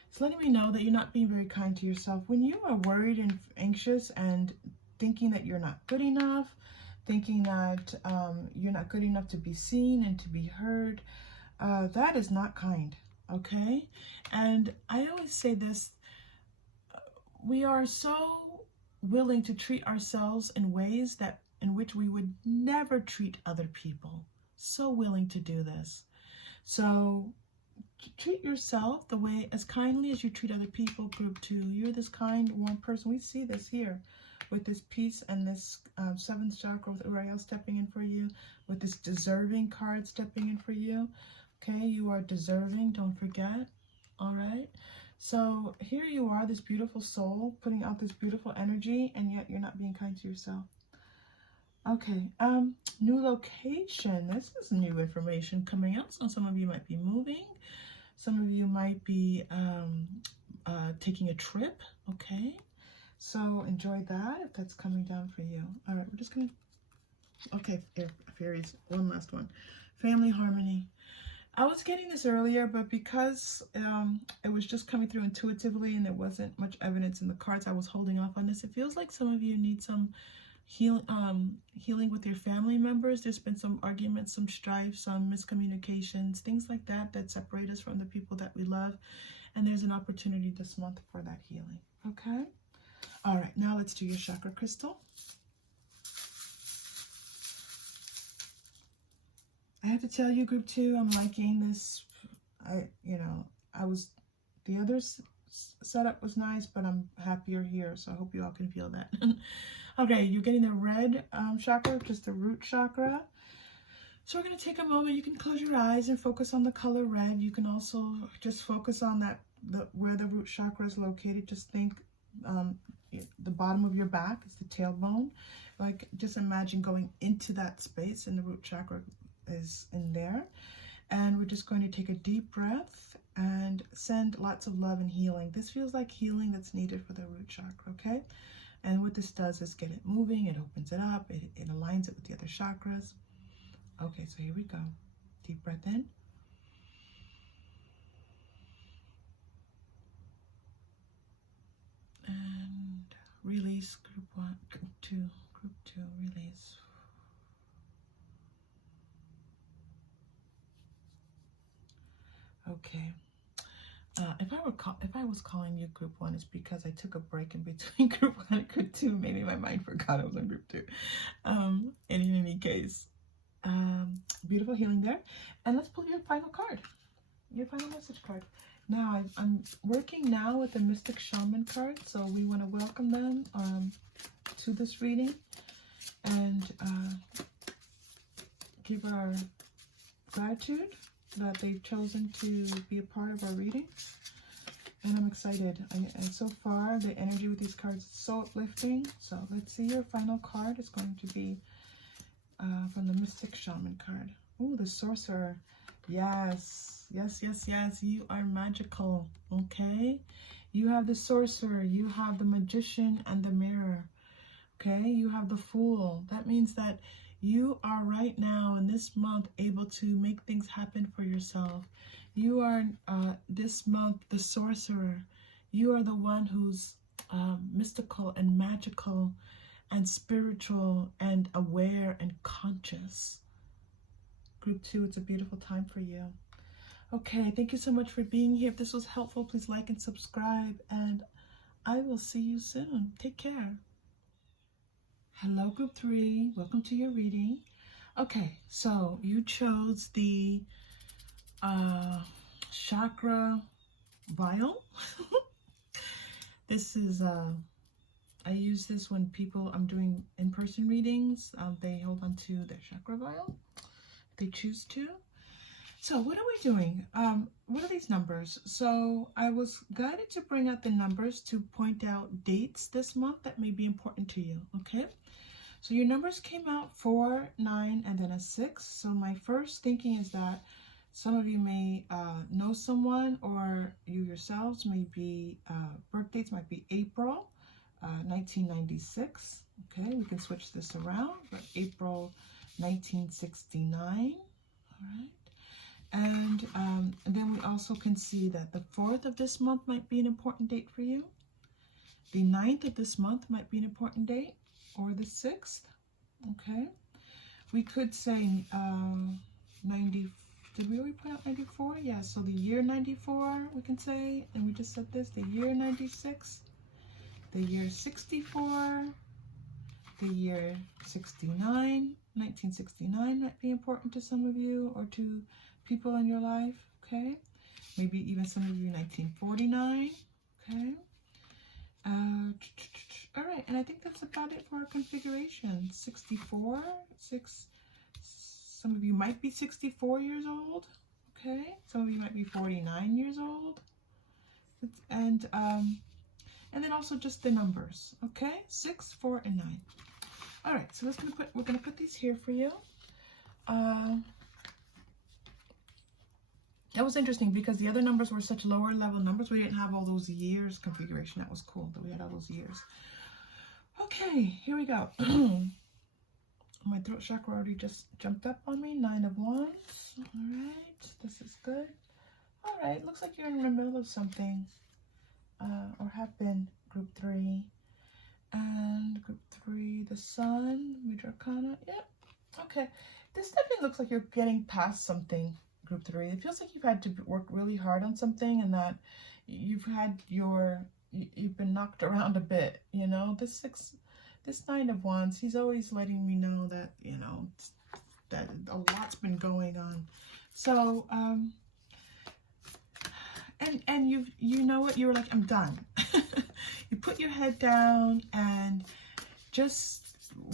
It's letting me know that you're not being very kind to yourself. When you are worried and anxious and thinking that you're not good enough, thinking that you're not good enough to be seen and to be heard, that is not kind. Okay? And I always say this, we are so willing to treat ourselves in ways that in which we would never treat other people. So willing to do this. So treat yourself the way as kindly as you treat other people, group 2. You're this kind, warm person. We see this here with this peace and this 7th chakra with Uriel stepping in for you, with this deserving card stepping in for you. Okay, you are deserving, don't forget. All right. So here you are, this beautiful soul, putting out this beautiful energy, and yet you're not being kind to yourself. Okay, new location. This is new information coming out. So some of you might be moving. Some of you might be taking a trip. Okay, so enjoy that if that's coming down for you. All right, we're just gonna, okay, fairies, one last one. Family harmony. I was getting this earlier, but because it was just coming through intuitively and there wasn't much evidence in the cards, I was holding off on this. It feels like some of you need some healing with your family members. There's been some arguments, some strife, some miscommunications, things like that that separate us from the people that we love. And there's an opportunity this month for that healing. Okay? All right, now let's do your chakra crystal. I have to tell you, group 2, I'm liking this. The other setup was nice, but I'm happier here, so I hope you all can feel that. Okay, you're getting the red chakra, just the root chakra. So we're going to take a moment. You can close your eyes and focus on the color red. You can also just focus on that, where the root chakra is located. Just think, the bottom of your back is the tailbone. Like, just imagine going into that space, and the root chakra is in there. And we're just going to take a deep breath and send lots of love and healing. This feels like healing that's needed for the root chakra, okay? And what this does is get it moving, it opens it up, it aligns it with the other chakras. Okay, so here we go. Deep breath in. And release, group 1, group 2, release. Okay. If I was calling you group 1, it's because I took a break in between group 1 and group 2. Maybe my mind forgot I was on group 2. And in any case, beautiful healing there. And let's pull your final card, your final message card. Now, I'm working now with the Mystic Shaman card, so we want to welcome them to this reading and give our gratitude that they've chosen to be a part of our reading. And I'm excited. And so far, the energy with these cards is so uplifting. So let's see your final card. It's going to be from the Mystic Shaman card. Ooh, the Sorcerer. Yes, yes, yes, yes. You are magical, okay? You have the Sorcerer. You have the Magician and the Mirror, okay? You have the Fool. That means that you are right now in this month able to make things happen for yourself. You are this month the Sorcerer. You are the one who's mystical and magical and spiritual and aware and conscious. Group 2, it's a beautiful time for you. Okay, thank you so much for being here. If this was helpful, please like and subscribe, and I will see you soon. Take care. Hello, group 3. Welcome to your reading. Okay, so you chose the chakra vial. This is I use this when I'm doing in-person readings. They hold on to their chakra vial if they choose to. So what are we doing? What are these numbers? So I was guided to bring out the numbers to point out dates this month that may be important to you, okay? So your numbers came out 4, 9, and then a 6. So my first thinking is that some of you may know someone, or you yourselves may be, birth dates might be April 1996. Okay, we can switch this around, but April 1969. All right. And then we also can see that the 4th of this month might be an important date for you. The 9th of this month might be an important date, or the 6th. Okay. We could say 90. Did we already put out 94? Yeah, so the year 94, we can say, and we just said this, the year 96, the year 64, the year 69, 1969 might be important to some of you or to people in your life, okay? Maybe even some of you 1949, okay? All right, and I think that's about it for our configuration. 64, some of you might be 64 years old, okay? Some of you might be 49 years old. And then also just the numbers, okay? 6, 4, and 9. All right, so we're gonna put these here for you. That was interesting because the other numbers were such lower level numbers. We didn't have all those years configuration. That was cool that we had all those years. Okay, here we go. My throat chakra already just jumped up on me. 9 of Wands. All right, this is good. All right, looks like you're in the middle of something, or have been, group 3. And group 3, the Sun, Major Arcana. Yep. Okay, this definitely looks like you're getting past something, group 3. It feels like you've had to work really hard on something, and that you've been knocked around a bit, you know. This 9 of Wands, he's always letting me know that, you know, that a lot's been going on. So and you know what, you were like, I'm done. You put your head down and just,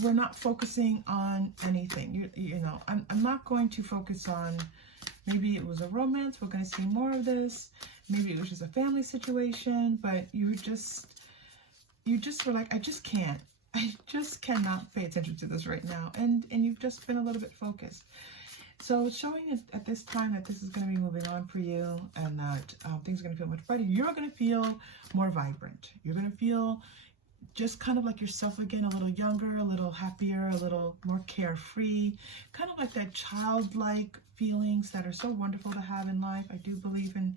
we're not focusing on anything. You know, I'm not going to focus on, maybe it was a romance, we're going to see more of this, maybe it was just a family situation, but you were just, you just were like, I just can't. I just cannot pay attention to this right now. And you've just been a little bit focused. So it's showing at this time that this is going to be moving on for you, and that things are going to feel much brighter. You're going to feel more vibrant. You're going to feel just kind of like yourself again, a little younger, a little happier, a little more carefree, kind of like that childlike feelings that are so wonderful to have in life. I do believe in,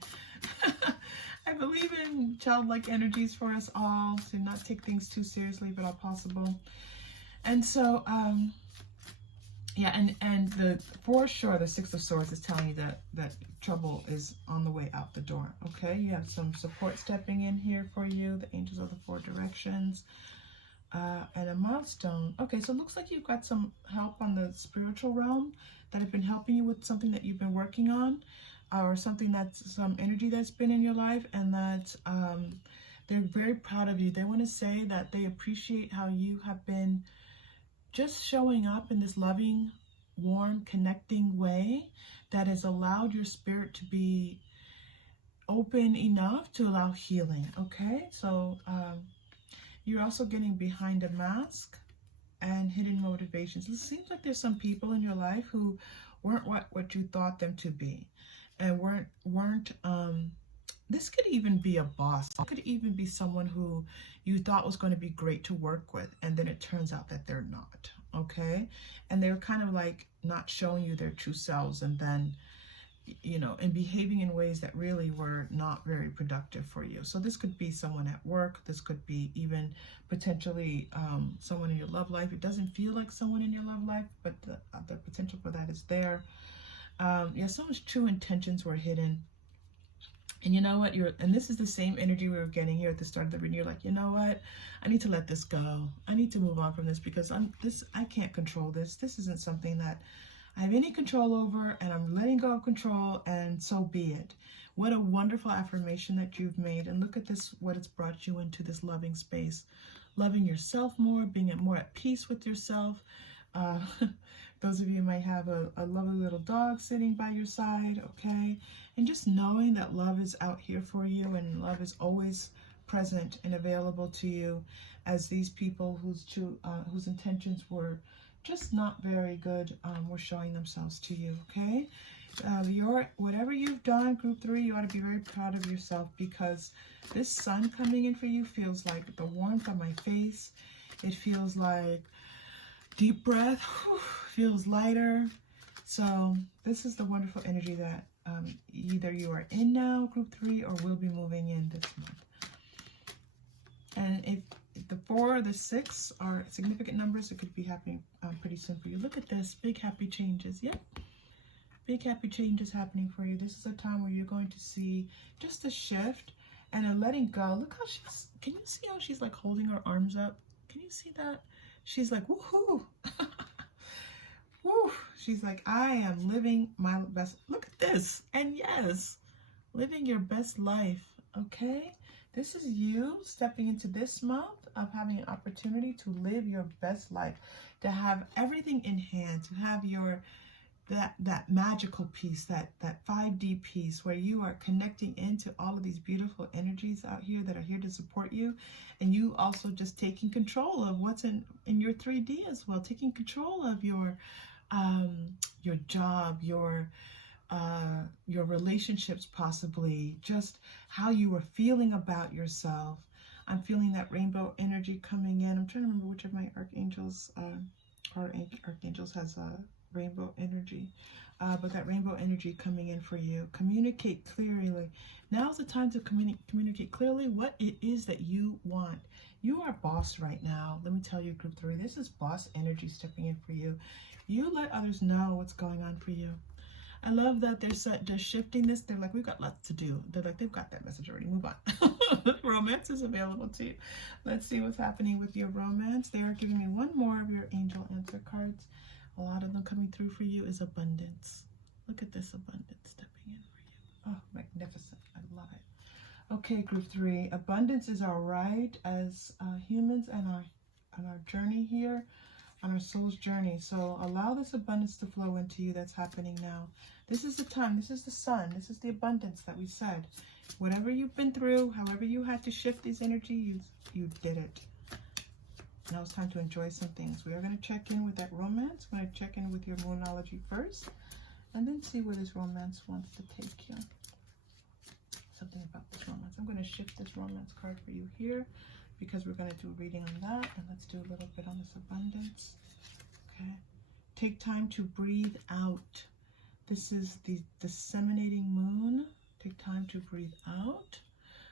I believe in childlike energies for us all, to not take things too seriously, but all possible. And so, yeah, and the for sure, the Six of Swords is telling you that trouble is on the way out the door. Okay, you have some support stepping in here for you. The angels of the four directions, and a milestone. Okay, so it looks like you've got some help on the spiritual realm that have been helping you with something that you've been working on, or something that's some energy that's been in your life, and that they're very proud of you. They want to say that they appreciate how you have been just showing up in this loving, warm, connecting way that has allowed your spirit to be open enough to allow healing. Okay, so you're also getting behind a mask and hidden motivations. It seems like there's some people in your life who weren't what you thought them to be, and weren't this could even be a boss. It could even be someone who you thought was going to be great to work with, and then it turns out that they're not. Okay, and they're kind of like not showing you their true selves, and then, you know, and behaving in ways that really were not very productive for you. So this could be someone at work. This could be even potentially someone in your love life. It doesn't feel like someone in your love life, but the potential for that is there. Yeah, someone's true intentions were hidden. And you know what? And this is the same energy we were getting here at the start of the reading. You're like, you know what? I need to let this go. I need to move on from this, because I can't control this. This isn't something that I have any control over, and I'm letting go of control, and so be it. What a wonderful affirmation that you've made. And look at this, what it's brought you into, this loving space. Loving yourself more, being more at peace with yourself. Those of you might have a lovely little dog sitting by your side, okay? And just knowing that love is out here for you, and love is always present and available to you, as these people whose intentions were just not very good were showing themselves to you, okay? Whatever you've done, group 3, you ought to be very proud of yourself, because this sun coming in for you feels like the warmth on my face. It feels like deep breath, feels lighter. So this is the wonderful energy that either you are in now, group 3, or will be moving in this month. And if the 4 or the 6 are significant numbers, it could be happening pretty soon for you. Look at this, big happy changes. Yep, big happy changes happening for you. This is a time where you're going to see just a shift and a letting go. Look how can you see how she's like holding her arms up? Can you see that? She's like, woohoo. Woo. She's like, I am living my best. Look at this. And yes, living your best life. Okay. This is you stepping into this month of having an opportunity to live your best life, to have everything in hand, to have that magical piece, that 5D piece, where you are connecting into all of these beautiful energies out here that are here to support you, and you also just taking control of what's in your 3D as well, taking control of your job, your relationships, possibly just how you were feeling about yourself. I'm feeling that rainbow energy coming in. I'm trying to remember which of my archangels, archangels has a rainbow energy, but that rainbow energy coming in for you. Communicate clearly. Now's the time to communicate clearly what it is that you want. You are boss right now. Let me tell you, group 3, this is boss energy stepping in for you. You let others know what's going on for you. I love that they're shifting this. They're like, we've got lots to do. They're like, they've got that message already. Move on. Romance is available to you. Let's see what's happening with your romance. They are giving me one more of your angel answer cards. A lot of them coming through for you is abundance. Look at this abundance stepping in for you. Oh, magnificent. I love it. Okay, group 3. Abundance is our right as humans and our journey here. on our soul's journey. So allow this abundance to flow into you that's happening now. This is the time. This is the sun. This is the abundance that we said. Whatever you've been through, however you had to shift these energies, you did it. Now it's time to enjoy some things. We are going to check in with that romance. We're going to check in with your Moonology first, and then see where this romance wants to take you. Something about this romance. I'm going to shift this romance card for you here, because we're going to do a reading on that, and let's do a little bit on this abundance. Okay. Take time to breathe out. This is the disseminating moon. Take time to breathe out.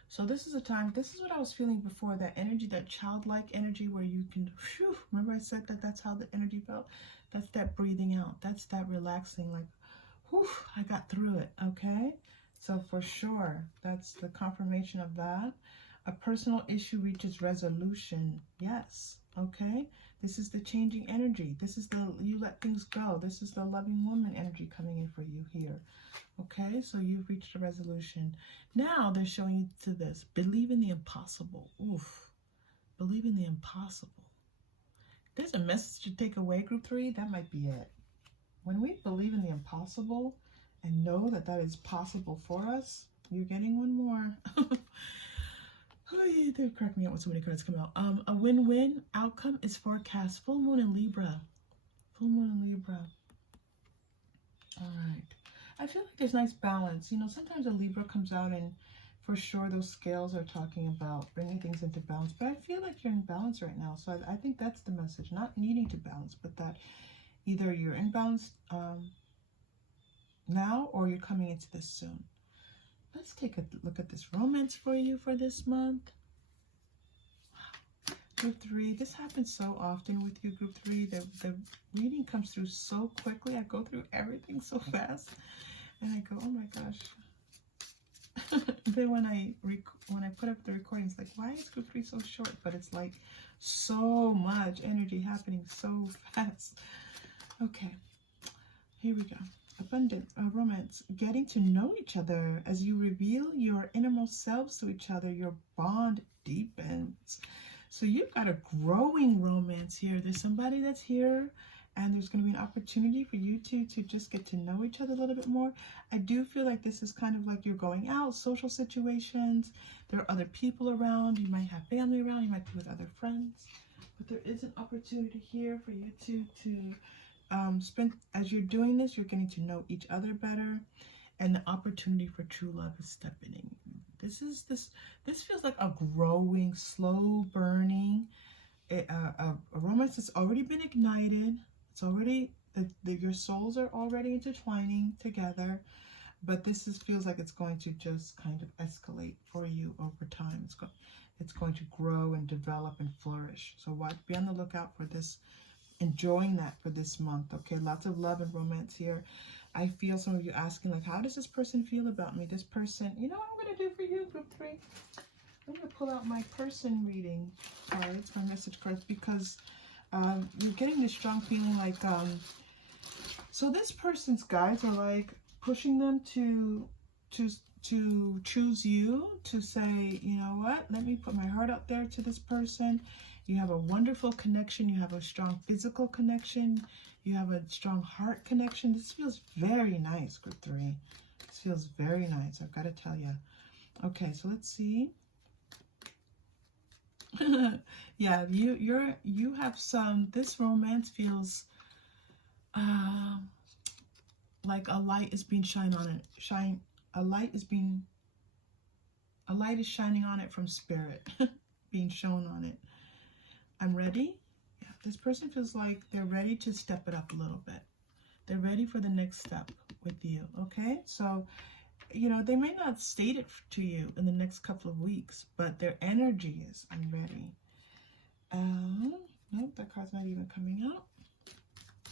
So this is a time, this is what I was feeling before, that energy, that childlike energy where you can, whew, remember I said that that's how the energy felt? That's that breathing out. That's that relaxing, like, whew, I got through it, okay? So for sure, that's the confirmation of that. A personal issue reaches resolution. Yes, okay? This is the changing energy. This is the, you let things go. This is the loving woman energy coming in for you here. Okay, so you've reached a resolution. Now they're showing you to this. Believe in the impossible. Oof. Believe in the impossible. There's a message to take away, Group 3. That might be it. When we believe in the impossible and know that that is possible for us, you're getting one more. They crack me up when so many cards come out. A win-win outcome is forecast. Full moon in Libra. Full moon in Libra. All right. I feel like there's nice balance. You know, sometimes a Libra comes out and for sure those scales are talking about bringing things into balance. But I feel like you're in balance right now. So I think that's the message. Not needing to balance, but that either you're in balance now or you're coming into this soon. Let's take a look at this romance for you for this month. Wow. Group 3, this happens so often with you, Group 3. The reading comes through so quickly. I go through everything so fast. And I go, oh my gosh. Then when I put up the recording, it's like, why is Group 3 so short? But it's like so much energy happening so fast. Okay, here we go. Abundant romance, getting to know each other. As you reveal your innermost selves to each other, your bond deepens. So you've got a growing romance here. There's somebody that's here, and there's going to be an opportunity for you two to just get to know each other a little bit more. I do feel like this is kind of like you're going out, social situations. There are other people around. You might have family around. You might be with other friends. But there is an opportunity here for you two to spend, as you're doing this, you're getting to know each other better, and the opportunity for true love is stepping in. This feels like a growing, slow burning, a romance that's already been ignited. It's already, your souls are already intertwining together, but this feels like it's going to just kind of escalate for you over time. It's going to grow and develop and flourish. So be on the lookout for this. Enjoying that for this month. Okay, lots of love and romance here. I feel some of you asking, like, how does this person feel about me? This person, you know what I'm going to do for you, Group 3? I'm going to pull out my person reading cards, my message cards, because you're getting this strong feeling like, so this person's guides are like pushing them to choose you, to say, you know what, let me put my heart out there to this person. You have a wonderful connection. You have a strong physical connection. You have a strong heart connection. This feels very nice, Group 3. This feels very nice, I've got to tell you. Okay, so let's see. Yeah, you have some, this romance feels like a light is being shined on it. A light is shining on it from spirit, being shown on it. I'm ready. Yeah, this person feels like they're ready to step it up a little bit. They're ready for the next step with you, okay? So, you know, they may not state it to you in the next couple of weeks, but their energy is, I'm ready. Nope, that card's not even coming out.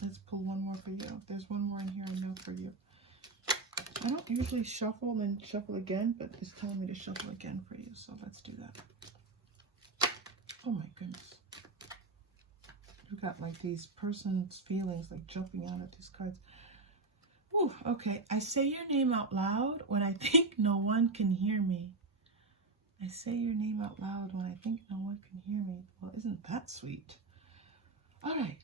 Let's pull one more for you. There's one more in here I know for you. I don't usually shuffle and shuffle again, but it's telling me to shuffle again for you, so let's do that. Oh my goodness. You've got like these person's feelings like jumping out of these cards. Ooh, okay. I say your name out loud when I think no one can hear me. I say your name out loud when I think no one can hear me. Well, isn't that sweet? All right.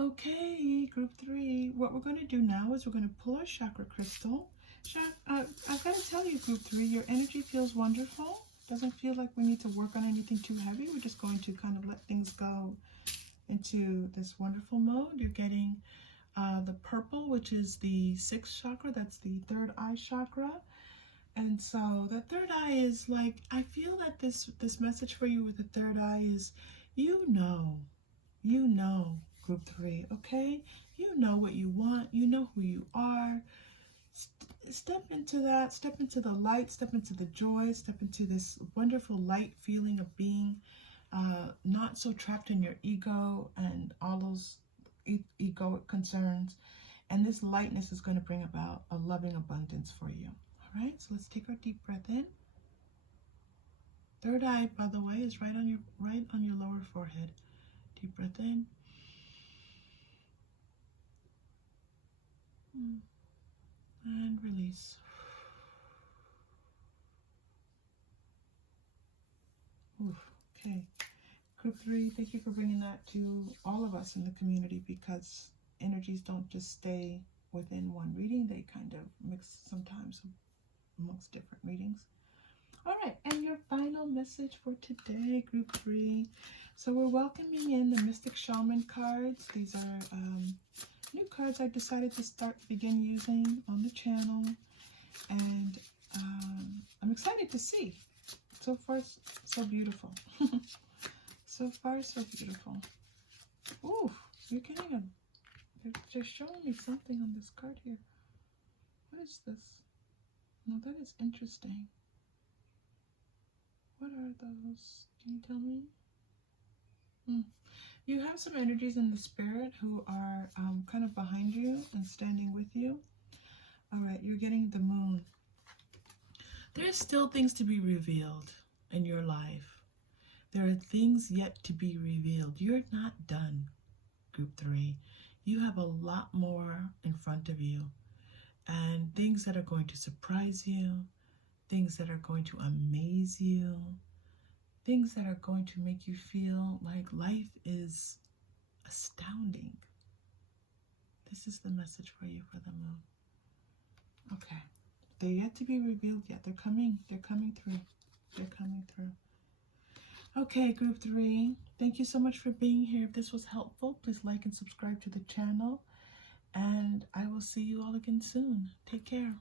Okay, group 3. What we're going to do now is we're going to pull our chakra crystal. I've got to tell you, group 3, your energy feels wonderful. Doesn't feel like we need to work on anything too heavy. We're just going to kind of let things go into this wonderful mode. You're getting the purple, which is the 6th chakra. That's the third eye chakra. And so the third eye is like, I feel that this message for you with the third eye is, you know, group 3, okay? You know what you want. You know who you are. Step into that. Step into the light. Step into the joy. Step into this wonderful light feeling of being not so trapped in your ego and all those egoic concerns. And this lightness is going to bring about a loving abundance for you. All right, so let's take our deep breath in. Third eye, by the way, is right on your lower forehead. Deep breath in. And release. Oof, okay. Group 3, thank you for bringing that to all of us in the community, because energies don't just stay within one reading. They kind of mix sometimes amongst different readings. All right, and your final message for today, group 3. So we're welcoming in the Mystic Shaman cards. These are new cards I decided to begin using on the channel, and I'm excited to see. So far, so beautiful. So far, so beautiful. Ooh, you're getting they're just showing me something on this card here. What is this? No, that is interesting. What are those? Can you tell me? You have some energies in the spirit who are kind of behind you and standing with you. All right, you're getting the moon. There's still things to be revealed in your life. There are things yet to be revealed. You're not done, group 3. You have a lot more in front of you, and things that are going to surprise you, things that are going to amaze you, things that are going to make you feel like life is astounding. This is the message for you for the moon. Okay. They're yet to be revealed yet. They're coming. They're coming through. They're coming through. Okay, group 3. Thank you so much for being here. If this was helpful, please like and subscribe to the channel. And I will see you all again soon. Take care.